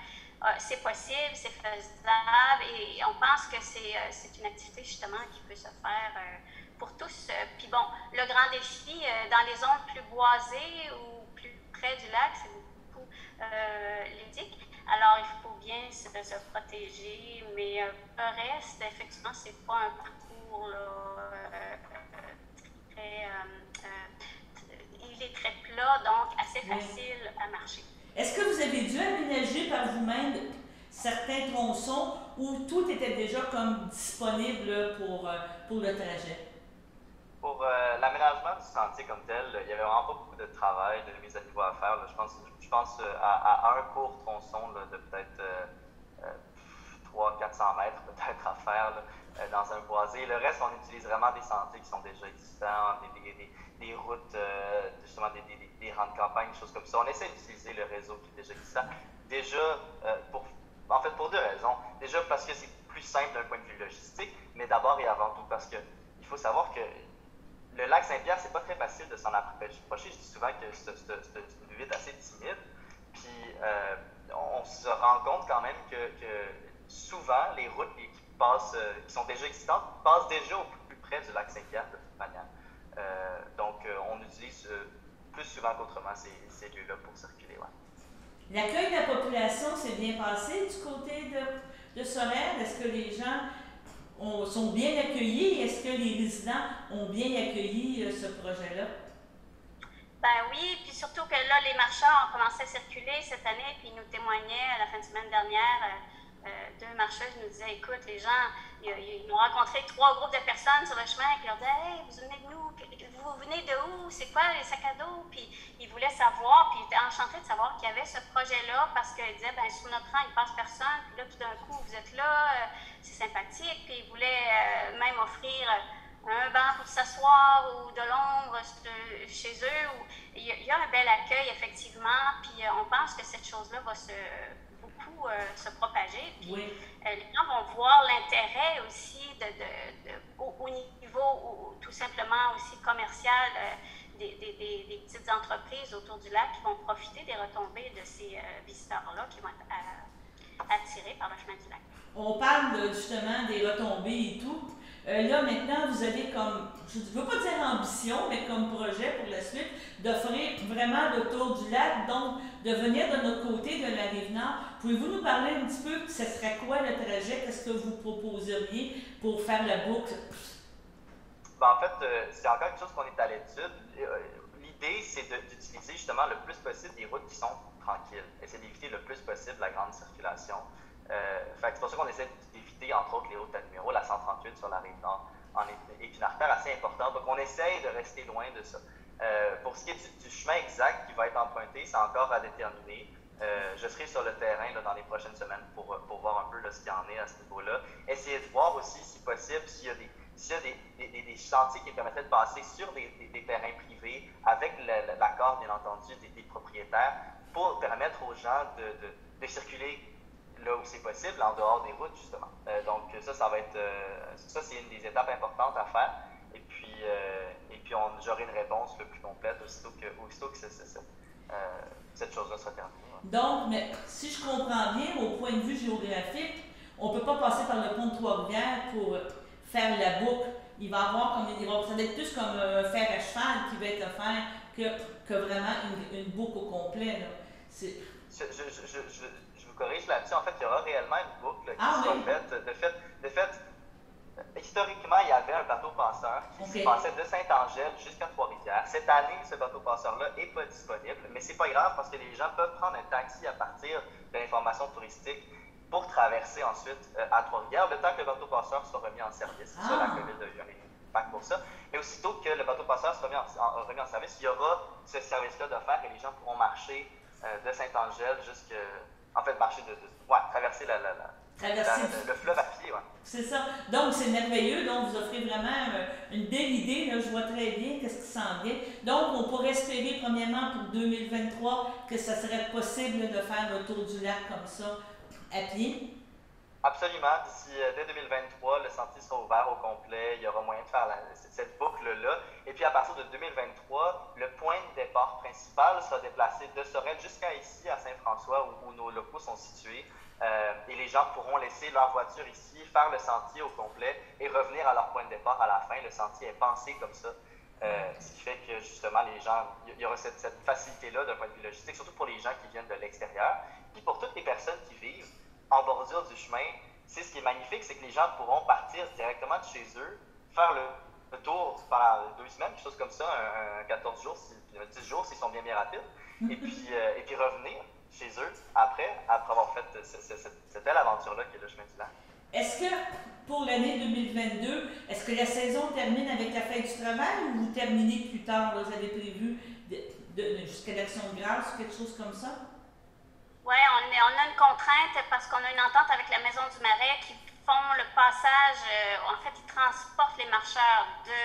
c'est possible, c'est faisable et on pense que c'est une activité justement qui peut se faire pour tous. Puis bon, le grand défi dans les zones plus boisées ou plus près du lac, c'est beaucoup ludique. Alors il faut bien se protéger, mais le reste, effectivement, c'est pas un parcours il est très plat, donc assez facile à marcher. Est-ce que vous avez dû aménager par vous-même certains tronçons où tout était déjà comme disponible pour le trajet? Pour l'aménagement du sentier comme tel, il n'y avait vraiment pas beaucoup de travail, de mise à niveau à faire. Là. Je pense à un court tronçon là, de peut-être 300-400 mètres peut-être à faire là, dans un boisé. Le reste, on utilise vraiment des sentiers qui sont déjà existants, des routes, justement des rangs de campagne, des choses comme ça. On essaie d'utiliser le réseau qui est déjà existant. Déjà, pour deux raisons. Déjà parce que c'est plus simple d'un point de vue logistique, mais d'abord et avant tout parce qu'il faut savoir que le lac Saint-Pierre, c'est pas très facile de s'en approcher. Je dis souvent que c'est une ville assez timide. Puis on se rend compte quand même que souvent, les routes qui sont déjà existantes passent déjà au plus près du lac Saint-Pierre de toute manière. Donc, on utilise plus souvent qu'autrement ces lieux-là pour circuler. Ouais. L'accueil de la population s'est bien passé du côté de Sorel? Est-ce que les gens sont bien accueillis? Est-ce que les résidents ont bien accueilli ce projet-là? Ben oui, puis surtout que là, les marcheurs ont commencé à circuler cette année, puis ils nous témoignaient à la fin de semaine dernière. Deux marcheuses nous disaient, écoute, les gens, ils ont rencontré 3 groupes de personnes sur le chemin qui leur disaient, hey, vous venez de nous, vous venez de où, c'est quoi les sacs à dos? Puis ils voulaient savoir, puis ils étaient enchantés de savoir qu'il y avait ce projet-là parce qu'ils disaient, ben sur notre rang, il ne passe personne, puis là, tout d'un coup, vous êtes là, c'est sympathique, puis ils voulaient même offrir un banc pour s'asseoir ou de l'ombre chez eux. Il y a un bel accueil, effectivement, puis on pense que cette chose-là va se propager. Puis les gens vont voir l'intérêt aussi au niveau tout simplement aussi commercial des petites entreprises autour du lac qui vont profiter des retombées de ces visiteurs-là qui vont être attirés par le chemin du lac. On parle justement des retombées et tout. Là, maintenant, vous avez comme, je ne veux pas dire ambition, mais comme projet pour la suite, d'offrir vraiment le tour du lac, donc de venir de notre côté, de la Rive-Nord. Pouvez-vous nous parler un petit peu, ce serait quoi le trajet, qu'est-ce que vous proposeriez pour faire la boucle? Ben, en fait, c'est encore quelque chose qu'on est à l'étude. L'idée, c'est d'utiliser justement le plus possible des routes qui sont tranquilles. Essayer d'éviter le plus possible la grande circulation. C'est pour ça qu'on essaie d'éviter, entre autres, les routes à numéro. La 138 sur la Rive-Nord est une artère assez importante. Donc, on essaye de rester loin de ça. Pour ce qui est du chemin exact qui va être emprunté, c'est encore à déterminer. Je serai sur le terrain là, dans les prochaines semaines pour voir un peu là, ce qu'il y en est à ce niveau-là. Essayer de voir aussi, si possible, s'il y a des chantiers qui permettraient de passer sur des terrains privés avec l'accord, bien entendu, des propriétaires pour permettre aux gens de circuler là où c'est possible, en dehors des routes, justement. Donc, ça va être... ça, c'est une des étapes importantes à faire. Et puis j'aurai une réponse le plus complète aussitôt que cette chose-là sera terminée. Ouais. Donc, mais si je comprends bien, au point de vue géographique, on ne peut pas passer par le pont de Trois-Rivières pour faire la boucle. Il va y avoir ça va être plus comme un fer à cheval qui va être offert que vraiment une boucle au complet. Là. Je vous corrige là-dessus. En fait, il y aura réellement une boucle qui sera faite. De fait, historiquement, il y avait un bateau passeur qui passait de Saint-Angèle jusqu'à Trois-Rivières. Cette année, ce bateau passeur-là n'est pas disponible, mais c'est pas grave parce que les gens peuvent prendre un taxi à partir de l'information touristique pour traverser ensuite à Trois-Rivières, le temps que le bateau passeur soit remis en service sur la commune de Vieux-Rémy. feedback pour ça. Mais aussitôt que le bateau passeur sera remis en service, il y aura ce service-là d'offert et les gens pourront marcher de Saint-Angèle marcher traverser le fleuve à pied. Ouais. C'est ça. Donc, c'est merveilleux. Donc, vous offrez vraiment une belle idée. Là. Je vois très bien qu'est-ce qui s'en vient. Donc, on pourrait espérer, premièrement, pour 2023, que ça serait possible de faire le tour du lac comme ça, à pied. Absolument. Dès 2023, le sentier sera ouvert au complet. Il y aura moyen de faire cette boucle-là. Et puis, à partir de 2023, le point de départ principal sera déplacé de Sorel jusqu'à ici, à Saint-François, où nos locaux sont situés. Et les gens pourront laisser leur voiture ici, faire le sentier au complet et revenir à leur point de départ à la fin. Le sentier est pensé comme ça. Ce qui fait que, justement, les gens, il y aura cette facilité-là d'un point de vue logistique, surtout pour les gens qui viennent de l'extérieur. Puis pour toutes les personnes qui vivent en bordure du chemin, ce qui est magnifique, c'est que les gens pourront partir directement de chez eux, faire le tour pendant 2 semaines, quelque chose comme ça, un 14 jours, 10 jours s'ils sont bien rapides, et puis revenir chez eux après avoir fait cette belle aventure-là qui est le chemin du lac. Est-ce que pour l'année 2022, est-ce que la saison termine avec la fête du travail ou vous terminez plus tard? Là, vous avez prévu jusqu'à l'Action de grâce ou quelque chose comme ça? Oui, on a une contrainte parce qu'on a une entente avec la Maison du Marais qui font le passage. En fait, ils transportent les marcheurs de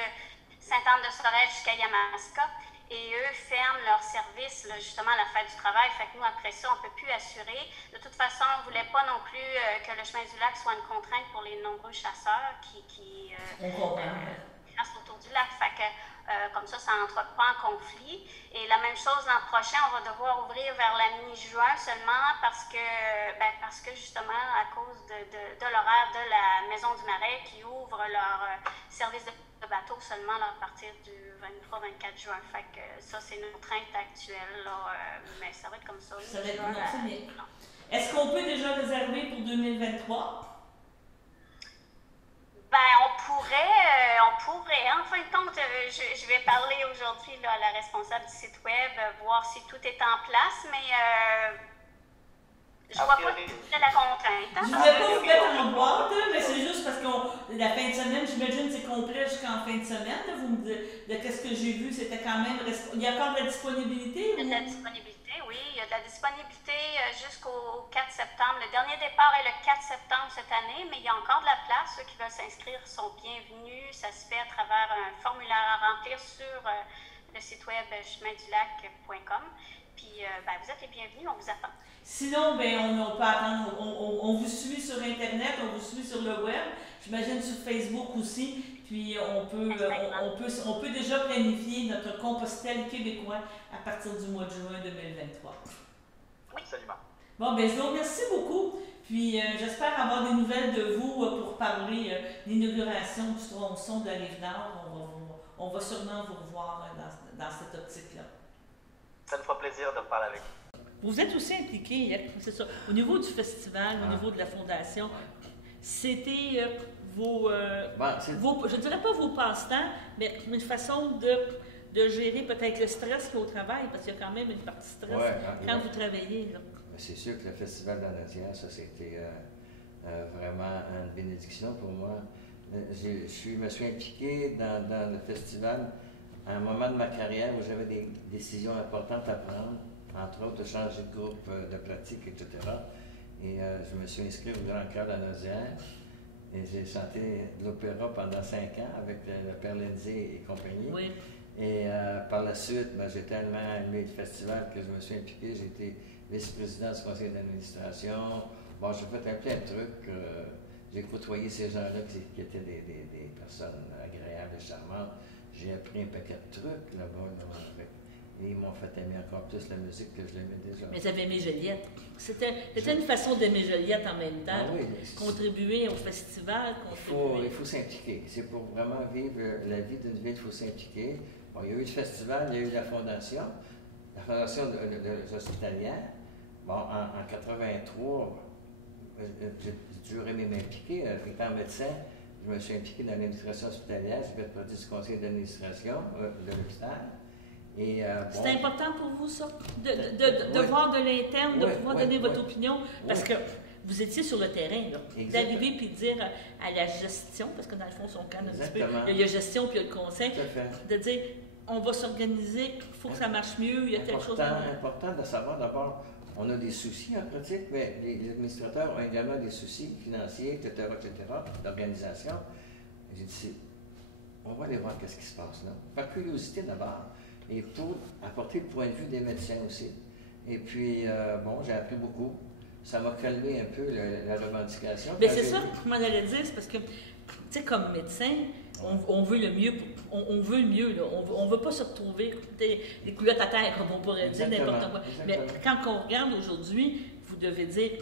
Sainte-Anne-de-Sorel jusqu'à Yamaska et eux ferment leur service là, justement à la fête du travail. Fait que nous, après ça, on ne peut plus assurer. De toute façon, on ne voulait pas non plus que le chemin du lac soit une contrainte pour les nombreux chasseurs qui chassent autour du lac. Fait que, comme ça n'entre pas en conflit. Et la même chose l'an prochain, on va devoir ouvrir vers la mi-juin seulement parce que justement, à cause de l'horaire de la Maison du Marais qui ouvre leur service de bateau seulement là, à partir du 23-24 juin. Fait que ça, c'est une contrainte actuelle, là, mais ça va être comme ça. Ça va être bien. Est-ce qu'on peut déjà réserver pour 2023? On pourrait. En fin de compte, je vais parler aujourd'hui à la responsable du site web, voir si tout est en place, mais je ne vois pas la contrainte. Je ne voulais pas vous mettre en boîte, mais c'est juste parce que la fin de semaine, j'imagine c'est complet jusqu'en fin de semaine. Là, vous me dites, de qu'est-ce que j'ai vu, c'était quand même... Il y a encore de la disponibilité? Il y a de la disponibilité, oui. Il y a de la disponibilité jusqu'au 4 septembre. Le dernier départ est le 4 septembre cette année, mais il y a encore de la place. Ceux qui veulent s'inscrire sont bienvenus. Ça se fait à travers un formulaire à remplir sur le site web chemindulac.com. Puis, vous êtes les bienvenus, on vous attend. Sinon, on peut attendre, on vous suit sur Internet, on vous suit sur le web, j'imagine sur Facebook aussi, puis on peut déjà planifier notre Compostelle québécois à partir du mois de juin 2023. Oui, absolument. Bon, je vous remercie beaucoup, puis j'espère avoir des nouvelles de vous pour parler l'inauguration du tronçon de la Rive-Nord. On va sûrement vous revoir dans cette optique-là. Ça nous fera plaisir de parler avec vous. Vous êtes aussi impliqué, c'est ça, au niveau du festival, au niveau de la fondation. C'était je ne dirais pas vos passe-temps, mais une façon de gérer peut-être le stress au travail, parce qu'il y a quand même une partie stress quand vous travaillez. Là. C'est sûr que le festival d'Anatière, ça c'était vraiment une bénédiction pour moi. Je me suis impliqué dans le festival à un moment de ma carrière où j'avais des décisions importantes à prendre, entre autres de changer de groupe de pratique, etc. Et je me suis inscrit au Grand Chœur d'Anaudière et j'ai chanté de l'opéra pendant 5 ans avec le Père Lindsay et compagnie. Oui. Et par la suite, j'ai tellement aimé le festival que je me suis impliqué. J'ai été vice-président du conseil d'administration. Bon, j'ai fait un plein de trucs. J'ai côtoyé ces gens-là qui étaient des personnes agréables et charmantes. J'ai appris un paquet de trucs là-bas. Et ils m'ont fait aimer encore plus la musique que je l'aimais déjà. Mais vous avez aimé Joliette. C'était une façon d'aimer Joliette en même temps. Oui, contribuer au festival. Il faut s'impliquer. C'est pour vraiment vivre la vie d'une ville, il faut s'impliquer. Bon, il y a eu le festival, il y a eu la fondation de hospitalière. Bon, en 83, j'ai toujours aimé m'impliquer. Étant médecin, je me suis impliqué dans l'administration hospitalière. J'ai fait partie du conseil d'administration de l'hôpital. C'est important pour vous, ça, de voir de l'interne, de pouvoir donner votre opinion, parce que vous étiez sur le terrain, là. D'arriver puis de dire à la gestion, parce que dans le fond, son cadre un petit peu, il y a la gestion puis il y a le conseil, de dire, on va s'organiser, il faut que ça marche mieux, il y a telle chose. C'est important de savoir d'abord, on a des soucis en pratique, mais les administrateurs ont également des soucis financiers, etc., d'organisation. J'ai dit, on va aller voir qu'est-ce qui se passe là. Par curiosité d'abord, et pour apporter le point de vue des médecins aussi. Et puis, j'ai appris beaucoup. Ça m'a calmé un peu la revendication. Bien, c'est ça, comment j'allais dire, c'est parce que, tu sais, comme médecin, on veut le mieux, on veut le mieux, là. On veut pas se retrouver les culottes à terre, comme on pourrait dire, n'importe quoi. Mais quand on regarde aujourd'hui, vous devez dire,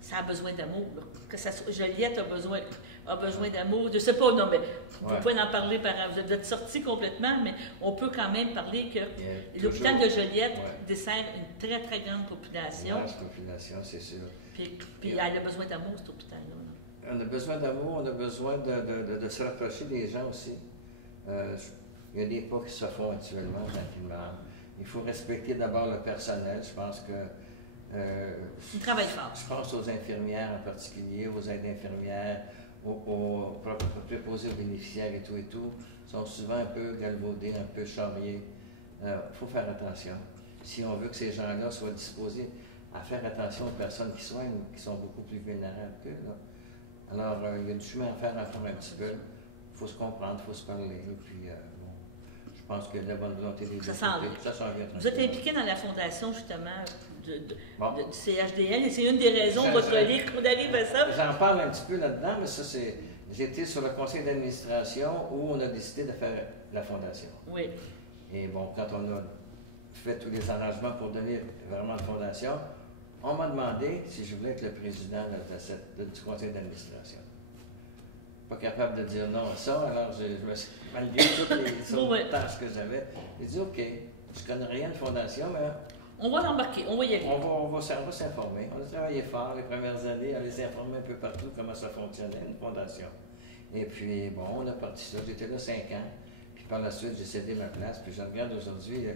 ça a besoin d'amour, là. Que ça soit, Joliette a besoin d'amour. Je ne sais pas, non, mais vous pouvez en parler vous êtes sorti complètement, mais on peut quand même parler que l'hôpital de Joliette dessert une très, très grande population. Une large population, c'est sûr. Puis elle a besoin d'amour, cet hôpital-là. On a besoin d'amour, on a besoin de se rapprocher des gens aussi. Il y a des pas qui se font actuellement, tranquillement. Il faut respecter d'abord le personnel. Je pense que il travaille fort. Je pense aux infirmières en particulier, aux aides infirmières, aux préposés aux bénéficiaires et tout, sont souvent un peu galvaudés, un peu charriés. Il faut faire attention. Si on veut que ces gens-là soient disposés à faire attention aux personnes qui soignent, qui sont beaucoup plus vulnérables qu'eux. Alors, il y a du chemin à faire encore un petit peu. Il faut se comprendre, il faut se parler. Et puis, je pense que la bonne volonté des deux côtés, ça s'en vient. Vous êtes impliqué dans la fondation, justement, du CHDL, et c'est une des raisons de votre livre qu'on arrive à ça. J'en parle un petit peu là-dedans, mais ça, c'est... J'étais sur le conseil d'administration où on a décidé de faire la fondation. Oui. Et bon, quand on a fait tous les arrangements pour donner vraiment la fondation, on m'a demandé si je voulais être le président du conseil d'administration. Pas capable de dire non à ça, alors malgré toutes les autres tâches que j'avais, j'ai dit OK, je connais rien de fondation, mais... On va l'embarquer, on va y aller. On va s'informer. On a travaillé fort les premières années, à les informer un peu partout comment ça fonctionnait, une fondation. Et puis, bon, on a parti ça. J'étais là 5 ans. Puis par la suite, j'ai cédé ma place. Puis je regarde aujourd'hui,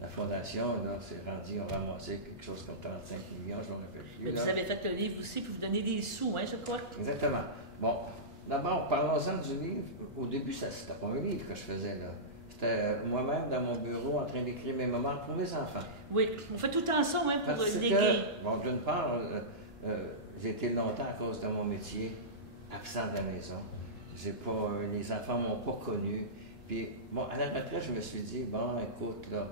la fondation, là, c'est rendu, on ramassé quelque chose comme 35 millions, je ne me rappelle plus. Mais vous avez fait le livre aussi, puis vous donnez des sous, hein, je crois. Exactement. Bon, d'abord, parlons-en du livre. Au début, c'était pas un livre que je faisais, là. C'était moi-même dans mon bureau en train d'écrire mes mémoires pour mes enfants. Oui, on fait tout le temps ça, hein, pour parce léguer. Bon, d'une part, j'ai été longtemps à cause de mon métier absent de la maison. Les enfants ne m'ont pas connu. Puis, bon, à la retraite, je me suis dit, bon, écoute, là,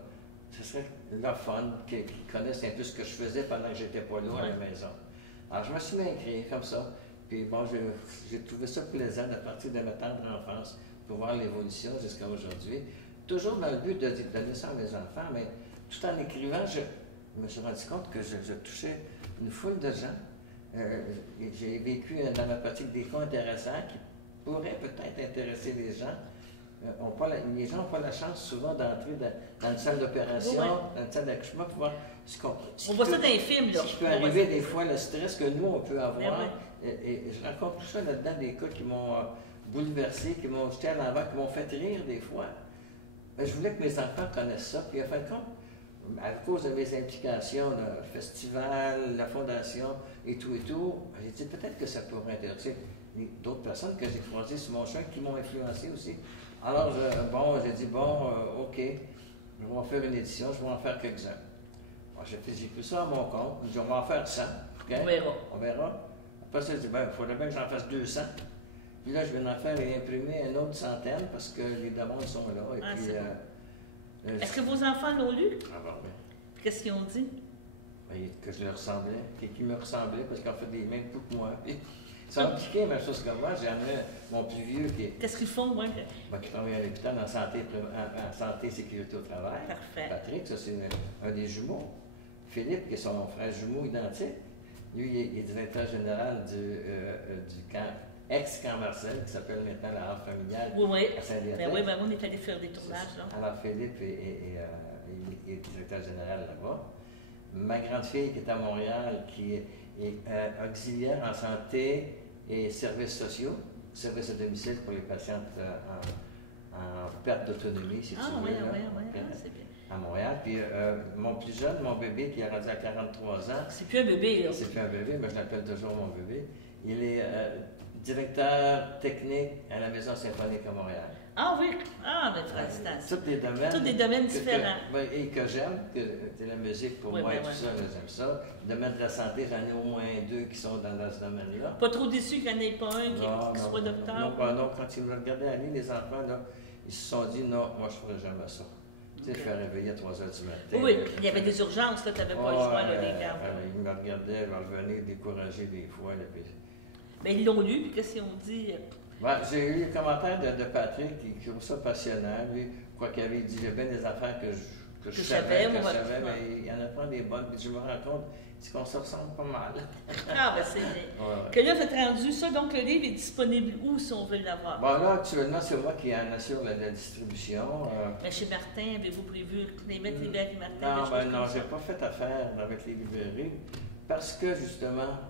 ce serait le fun qu'ils connaissent un peu ce que je faisais pendant que j'étais pas là à la maison. Alors, je me suis mis à écrire comme ça. Puis, bon, j'ai trouvé ça plaisant de partir de ma tendre enfance pour voir l'évolution jusqu'à aujourd'hui. Toujours dans le but de donner ça à mes enfants, mais tout en écrivant, je me suis rendu compte que je touchais une foule de gens. J'ai vécu dans ma pratique des cas intéressants qui pourraient peut-être intéresser les gens. Les gens n'ont pas la chance souvent d'entrer dans une salle d'opération, dans une salle d'accouchement pour voir ce qu'on... On voit ça dans les films, là. Ce qui peut arriver des fois, le stress que nous, on peut avoir. Et je raconte tout ça là-dedans, des cas qui m'ont bouleversé, qui m'ont jeté à l'envers, qui m'ont fait rire des fois. Je voulais que mes enfants connaissent ça. Puis, en fin de compte, à cause de mes implications, le festival, la fondation et tout, j'ai dit peut-être que ça pourrait intéresser d'autres personnes que j'ai croisées sur mon chemin qui m'ont influencé aussi. Alors, j'ai dit, OK, je vais en faire une édition, je vais en faire quelques-uns. J'ai pris ça à mon compte, je vais en faire 100. Okay? On verra. Après ça, j'ai dit, il faudrait bien que j'en fasse 200. Puis là, je vais en faire et imprimer une autre centaine parce que les demandes sont là. Et puis, est-ce que vos enfants l'ont lu? Ah, oui. Qu'est-ce qu'ils ont dit? Que je leur ressemblais, qu'ils me ressemblaient parce qu'ils ont fait des mêmes coups que moi. Puis, ils sont impliqués, même chose que moi. J'en ai mon plus vieux qui... Qu'est-ce qu'ils font, moi? Qui travaille à l'hôpital en santé et sécurité au travail. Parfait. Patrick, ça c'est un des jumeaux. Philippe, qui est son frère jumeau identique. Lui, il est directeur général du camp, ex-camp Marcel, qui s'appelle maintenant la Havre familiale à Saint-Léonard. Oui, on est allé faire des tournages. Là. Alors, Philippe est directeur général là-bas. Ma grande fille qui est à Montréal, qui est auxiliaire en santé et services sociaux, services à domicile pour les patientes en perte d'autonomie, si tu veux. Oui, c'est bien. à Montréal. Puis mon plus jeune, mon bébé, qui est rendu à 43 ans. C'est plus un bébé, là. C'est plus un bébé, mais je l'appelle toujours mon bébé. Il est directeur technique à la Maison symphonique à Montréal. Ah oui, mais félicitations. Tous les domaines. Tous des domaines différents. Et que j'aime, que c'est la musique pour moi et tout ça, j'aime ça. Le domaine de la santé, j'en ai au moins 2 qui sont dans ce domaine-là. Pas trop déçu qu'il n'y en ait pas un qui soit docteur? Non, quand ils me regardaient aller, les enfants, là, ils se sont dit, non, moi je ne ferais jamais ça. Tu sais, je fais réveiller à 3 h du matin. Oui, il y avait des urgences, là, tu n'avais pas le choix, là, les gars. Ils me regardaient, ils revenaient découragés des fois. Là, puis... Mais ils l'ont lu, puis qu'est-ce qu'ils ont dit? J'ai eu le commentaire de Patrick qui trouve ça passionnant. Lui, quoi qu'il avait dit, il y a bien des affaires que je savais, mais il y en a pas des bonnes. Puis je me rends compte qu'on se ressemble pas mal. Ah, ben c'est bien. Que là, vous êtes rendu ça, donc le livre est disponible où si on veut l'avoir? Bon, là, actuellement, c'est moi qui en assure la distribution. Mais chez Martin, avez-vous prévu les mettre les avec Martin? Non, j'ai pas fait affaire avec les librairies parce que, justement,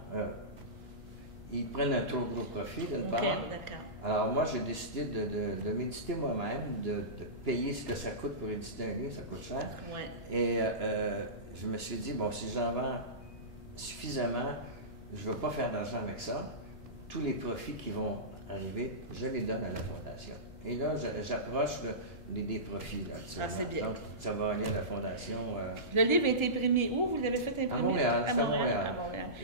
ils prennent un trop gros profit, d'une part. D'accord. Alors, moi, j'ai décidé de méditer moi-même, de payer ce que ça coûte pour éditer un livre, ça coûte cher. Ouais. Et je me suis dit, bon, si j'en vends suffisamment, je ne veux pas faire d'argent avec ça. Tous les profits qui vont arriver, je les donne à la Fondation. Et là, j'approche des profits, là, actuellement. Ah, c'est bien. Donc, ça va aller à la Fondation. Le livre a été imprimé où? Vous l'avez fait imprimer? À Montréal. À Montréal.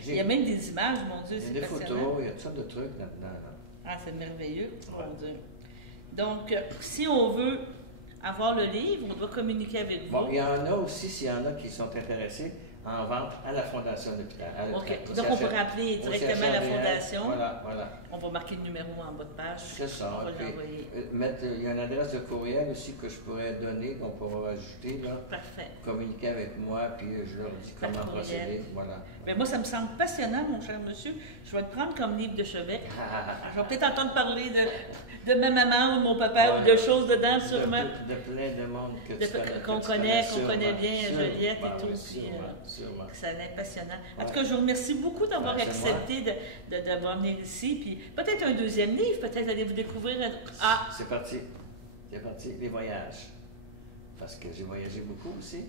Il y a même des images, mon Dieu, c'est passionnant. Il y a des photos, il y a toutes sortes de trucs là-dedans. Ah, c'est merveilleux, mon Dieu. Donc, si on veut avoir le livre, on doit communiquer avec vous. Bon, il y en a aussi, s'il y en a qui sont intéressés, en vente à la Fondation d'Hôpital. OK. Donc, on peut rappeler directement la Fondation. Voilà. On va marquer le numéro en bas de page. C'est ça. On va l'envoyer. Il y a une adresse de courriel aussi que je pourrais donner, qu'on pourra ajouter. Là. Parfait. Communiquer avec moi, puis je leur dis comment procéder. Voilà. Mais moi, ça me semble passionnant, mon cher monsieur. Je vais te prendre comme livre de chevet. Je vais peut-être entendre parler de ma maman ou de mon papa ou de choses dedans, sûrement. De plein de monde qu'on connaît bien, Joliette et tout. Ça va être passionnant. En tout cas, je vous remercie beaucoup d'avoir accepté de venir ici. Puis peut-être un deuxième livre, peut-être allez-vous découvrir. C'est parti. C'est parti, les voyages. Parce que j'ai voyagé beaucoup aussi.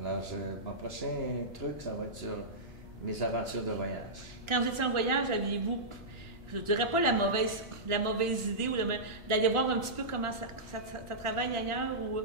Alors, mon prochain truc, ça va être sur mes aventures de voyage. Quand vous étiez en voyage, aviez-vous, je ne dirais pas la mauvaise idée ou d'aller voir un petit peu comment ça travaille ailleurs ou...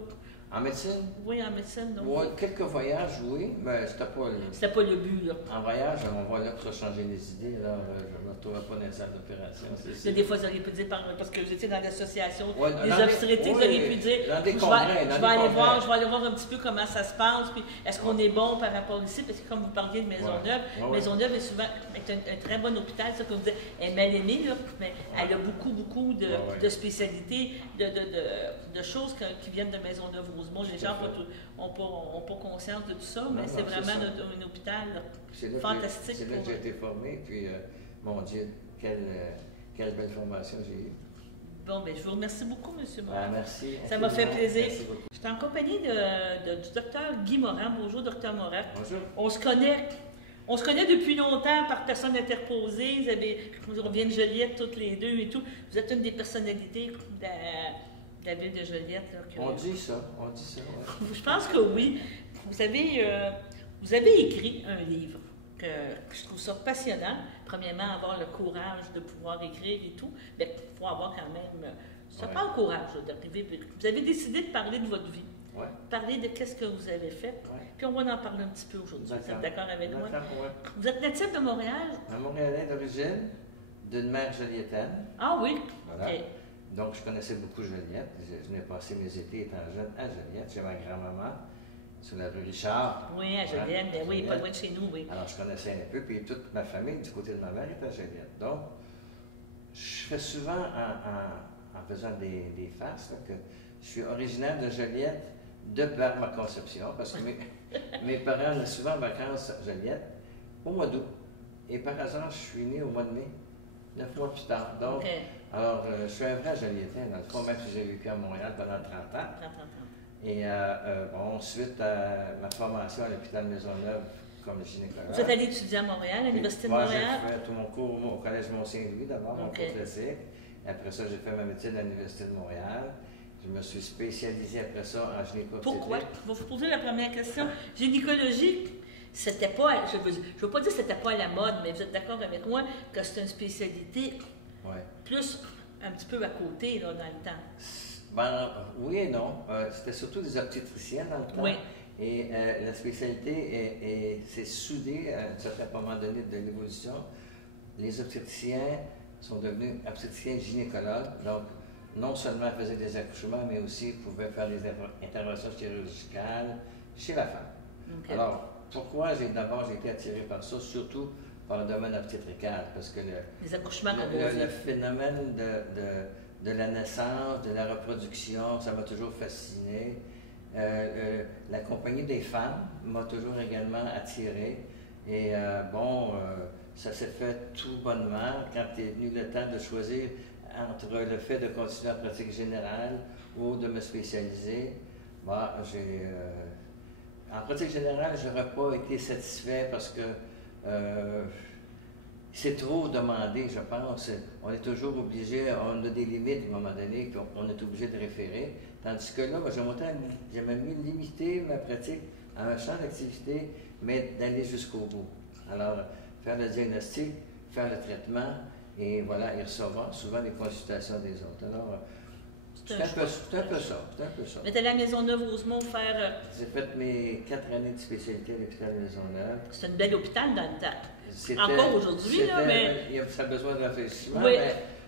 En médecine? Oui, en médecine. Donc... Ouais, quelques voyages, oui, mais c'était pas le... C'était pas le but, là. En voyage, on va là pour changer les idées, là. Je ne me retrouve pas dans les salles d'opération, c'est sûr. Des fois, vous auriez pu dire, parce que vous étiez dans l'association des obstétriciens, vous auriez pu dire, je vais aller voir un petit peu comment ça se passe, puis est-ce qu'on est bon par rapport ici, parce que comme vous parliez de Maisonneuve, Maisonneuve est souvent un très bon hôpital, ça, comme vous dites, elle est mal aimée, là, mais elle a beaucoup de spécialités, de choses qui viennent de Maisonneuve-Rosemont. Les gens n'ont pas conscience de tout ça, mais c'est vraiment un hôpital fantastique. C'est là que j'ai été formé, puis mon Dieu, quelle belle formation j'ai eue. Bon, bien, je vous remercie beaucoup, M. Morin. Merci. Ça m'a fait plaisir. Je suis en compagnie du docteur Guy Morin. Bonjour, docteur Morin. Bonjour. On se connaît depuis longtemps par personne interposée. On vient de Joliette toutes les deux et tout. Vous êtes une des personnalités de la ville de Joliette. Là, on dit ça, ouais. Je pense que oui. Vous avez écrit un livre que je trouve ça passionnant. Premièrement, avoir le courage de pouvoir écrire et tout. Mais il faut avoir quand même... Ça prend le courage d'arriver. Vous avez décidé de parler de votre vie. Ouais. Parler de qu'est-ce que vous avez fait. Ouais. Puis on va en parler un petit peu aujourd'hui. Vous êtes d'accord avec moi? Ouais. Vous êtes natif de Montréal? Un Montréalais d'origine, d'une mère jolietaine. Ah oui? Voilà. Okay. Donc, je connaissais beaucoup Joliette. Je venais passer mes étés étant jeune à Joliette, chez ma grand-maman, sur la rue Richard. Oui, à Joliette, mais oui, pas loin de chez nous, oui. Alors, je connaissais un peu, puis toute ma famille, du côté de ma mère, était à Joliette. Donc, je fais souvent, en faisant des farces, là, que je suis originaire de Joliette de par ma conception, parce que mes parents allaient souvent en vacances à Joliette au mois d'août. Et par hasard, je suis né au mois de mai, 9 mois plus tard. Donc, alors, je suis un vrai Jolietien, dans le fond, même si j'ai vécu à Montréal pendant 30 ans. Et ensuite, ma formation à l'hôpital Maisonneuve comme gynécologue. Vous êtes allé étudier à Montréal, à l'Université de Montréal? J'ai fait tout mon cours au Collège Mont-Saint-Louis d'abord, mon cours classique. Après ça, j'ai fait ma médecine à l'Université de Montréal. Je me suis spécialisé après ça en gynécologie. Pourquoi? Je vais vous poser la première question. Gynécologie, c'était pas, je veux pas dire que c'était pas à la mode, mais vous êtes d'accord avec moi que c'est une spécialité plus un petit peu à côté là, dans le temps. Ben, oui et non. C'était surtout des obstétriciens dans le temps. Oui. Et la spécialité s'est soudée à un certain moment donné de l'évolution. Les obstétriciens sont devenus obstétriciens gynécologues. Donc, non seulement faisaient des accouchements, mais aussi pouvaient faire des interventions chirurgicales chez la femme. Okay. Alors, pourquoi d'abord j'ai été attiré par ça, surtout par le domaine obstétrical, parce que les accouchements, le phénomène de la naissance, de la reproduction, ça m'a toujours fasciné. La compagnie des femmes m'a toujours également attiré. Et ça s'est fait tout bonnement quand est venu le temps de choisir entre le fait de continuer en pratique générale ou de me spécialiser. En pratique générale, je n'aurais pas été satisfait parce que c'est trop demandé, je pense. On est toujours obligé, on a des limites à un moment donné, qu'on est obligé de référer. Tandis que là, j'aimerais mieux limiter ma pratique à un champ d'activité, mais d'aller jusqu'au bout. Alors, faire le diagnostic, faire le traitement, et voilà, et recevoir souvent les consultations des autres. Alors, c'est un peu ça. Mais tu es à la Maisonneuve-Rosemont faire... J'ai fait mes 4 années de spécialité à l'hôpital Maisonneuve. C'est un bel hôpital dans le temps. Encore aujourd'hui, là, mais... Ça a besoin d'un rafraîchissement, oui.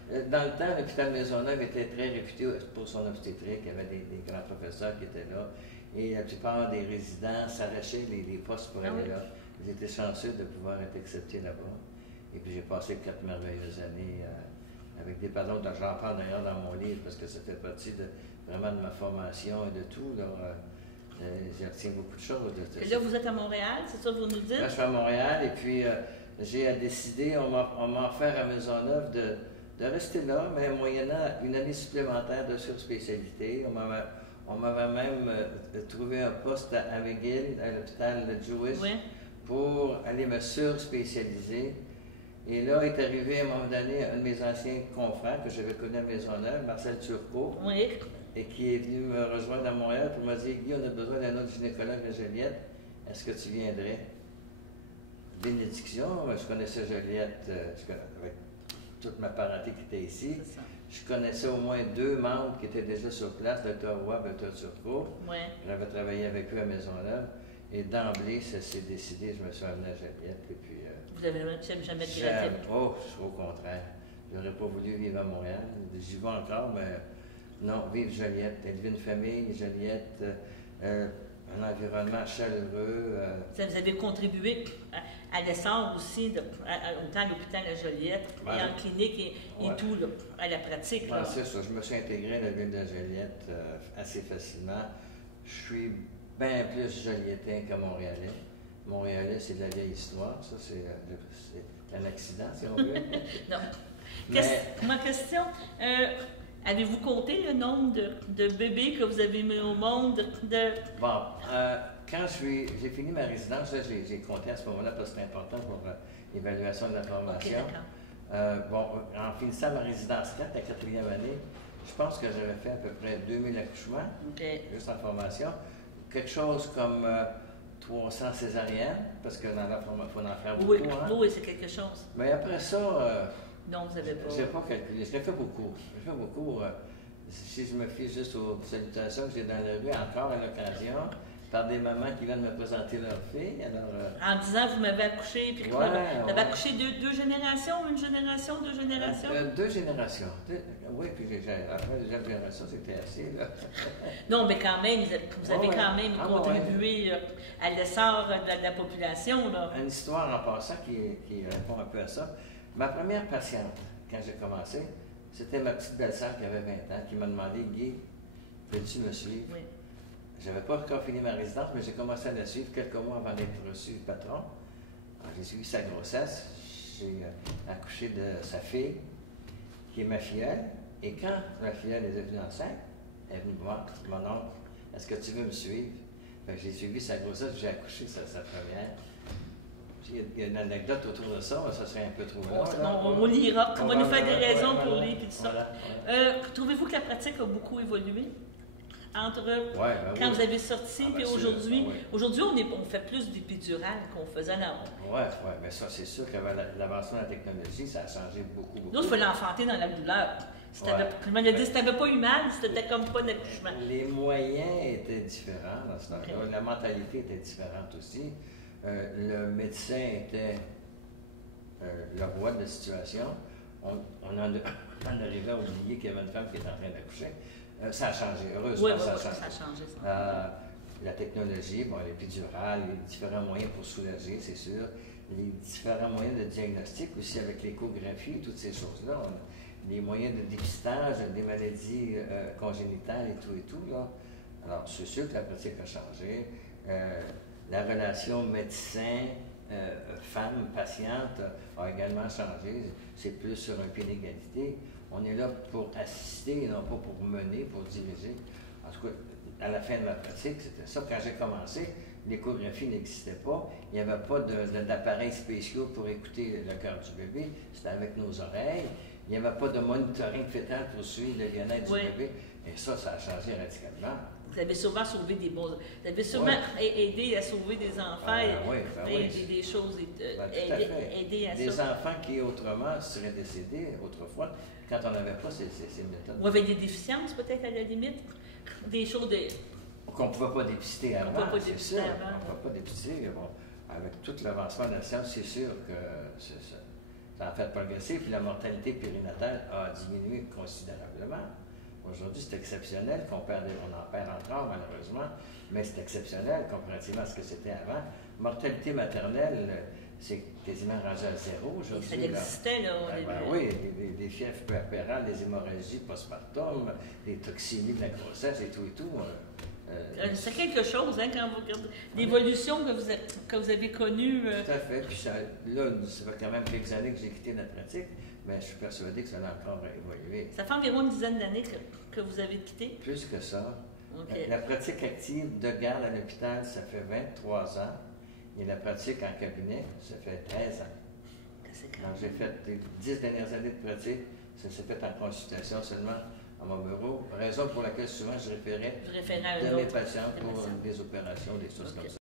Mais dans le temps, l'hôpital Maisonneuve était très réputé pour son obstétrique. Il y avait des grands professeurs qui étaient là. Et la plupart des résidents s'arrachaient les postes pour aller là. Ils étaient chanceux de pouvoir être acceptés là-bas. Et puis j'ai passé 4 merveilleuses années avec des ballons de j'en parle d'ailleurs dans mon livre parce que ça fait partie vraiment de ma formation et de tout. J'y retiens beaucoup de choses. Et là, vous êtes à Montréal, c'est ça que vous nous dites? Là, je suis à Montréal et puis j'ai décidé, on m'a offert à Maisonneuve de rester là, mais moyennant une année supplémentaire de surspécialité. On m'avait même trouvé un poste à McGill, à l'hôpital Jewish, pour aller me surspécialiser. Et là est arrivé à un moment donné un de mes anciens confrères que j'avais connu à Maisonneuve, Marcel Turcot, et qui est venu me rejoindre à Montréal pour me dire « Guy, on a besoin d'un autre gynécologue à Joliette, est-ce que tu viendrais? » Bénédiction, je connaissais Joliette avec toute ma parenté qui était ici. Je connaissais au moins 2 membres qui étaient déjà sur place, Dr. Wab et Dr. Turcot. J'avais travaillé avec eux à Maisonneuve. Et d'emblée, ça s'est décidé, je me suis amené à Joliette. Et puis, vous n'avez jamais regretté? Oh, au contraire. Je n'aurais pas voulu vivre à Montréal. J'y vais encore, mais non, vivre Joliette, élever une famille, Joliette, un environnement chaleureux. Vous avez contribué à l'essor aussi, autant à l'hôpital à Joliette, et en clinique et tout, là, à la pratique. C'est ça, je me suis intégré à la ville de Joliette assez facilement. Je suis bien plus joliettain que montréalais. Montréalais, c'est de la vieille histoire. Ça, c'est un accident, si on veut. Non. Ma question, avez-vous compté le nombre de bébés que vous avez mis au monde? Bon, quand j'ai fini ma résidence, j'ai compté à ce moment-là parce que c'est important pour l'évaluation de la formation. En finissant ma résidence 4, la 4e année, je pense que j'avais fait à peu près 2000 accouchements, juste en formation. Quelque chose comme 300 césariennes, parce que dans la formation, il faut en faire beaucoup. Oui, c'est quelque chose. Mais après ça, non, vous n'avez pas. Je n'ai pas calculé. Je l'ai fait beaucoup. Si je me fie juste aux salutations que j'ai dans la rue, encore à l'occasion, par des mamans qui viennent me présenter leur fille. Alors, en disant, vous m'avez accouché, puis vous avez accouché deux générations, une génération, 2 générations? 2 générations. Oui, puis après, les générations, c'était assez. Là. Non, mais quand même, vous avez quand même contribué à l'essor de la population. Là. Une histoire en passant qui répond un peu à ça. Ma première patiente, quand j'ai commencé, c'était ma petite belle-sœur qui avait 20 ans, qui m'a demandé « Guy, veux-tu me suivre? » Je n'avais pas encore fini ma résidence, mais j'ai commencé à la suivre quelques mois avant d'être reçu patron. J'ai suivi sa grossesse, j'ai accouché de sa fille, qui est ma filleule. Et quand ma filleule est devenue enceinte, elle est venue me voir, mon oncle, est-ce que tu veux me suivre? J'ai suivi sa grossesse, j'ai accouché sa première. Il y a une anecdote autour de ça, mais ça serait un peu trop long. On lira, on va nous faire des raisons pour lire et tout ça. Trouvez-vous que la pratique a beaucoup évolué entre quand vous avez sorti et aujourd'hui? Aujourd'hui, on fait plus d'épidurale qu'on faisait avant. Oui, mais ça, c'est sûr qu'avec l'avancement de la technologie, ça a changé beaucoup. Nous, il fallait enfanter dans la douleur. Si tu n'avais pas eu mal, c'était comme pas d'accouchement. Les moyens étaient différents dans ce temps-là. La mentalité était différente aussi. Le médecin était le roi de la situation. On en arrivait à oublier qu'il y avait une femme qui était en train d'accoucher. Ça a changé, heureusement, ça a changé. La technologie, l'épidurale, les différents moyens pour soulager, c'est sûr. Les différents moyens de diagnostic aussi avec l'échographie, toutes ces choses-là. Les moyens de dépistage des maladies congénitales et tout, là. Alors, c'est sûr que la pratique a changé. La relation médecin-femme-patiente a également changé. C'est plus sur un pied d'égalité. On est là pour assister, non pas pour mener, pour diriger. En tout cas, à la fin de ma pratique, c'était ça. Quand j'ai commencé, l'échographie n'existait pas. Il n'y avait pas d'appareils spéciaux pour écouter le cœur du bébé. C'était avec nos oreilles. Il n'y avait pas de monitoring fœtal pour suivre le bien-être du bébé. Et ça a changé radicalement. Vous avez souvent sauvé des bons... Vous avez souvent aidé à sauver des enfants, des choses, aider à ça. Des enfants qui, autrement, seraient décédés autrefois, quand on n'avait pas ces méthodes. Ou avait des déficiences, peut-être, à la limite? Des choses qu'on ne pouvait pas dépister avant, On ne pouvait pas dépister. Bon, avec tout l'avancement de la science, c'est sûr que ça a fait progresser, puis la mortalité périnatale a diminué considérablement. Aujourd'hui, c'est exceptionnel, on en perd encore malheureusement, mais c'est exceptionnel comparativement à ce que c'était avant. Mortalité maternelle, c'est quasiment rendu à zéro aujourd'hui. Ça existait, là. Oui, des fièvres puerpérales, des hémorragies postpartum, des toxémies de la grossesse et tout. C'est quelque chose, hein, quand vous regardez l'évolution que vous avez connue. Tout à fait. Puis là, ça fait quand même quelques années que j'ai quitté la pratique, mais je suis persuadé que ça va encore évoluer. Ça fait environ une dizaine d'années que vous avez quitté? Plus que ça. Okay. La pratique active de garde à l'hôpital, ça fait 23 ans. Et la pratique en cabinet, ça fait 13 ans. Donc, j'ai fait les 10 dernières années de pratique. Ça s'est fait en consultation seulement à mon bureau. Raison pour laquelle souvent je référais de mes patients pour des opérations, des choses comme ça.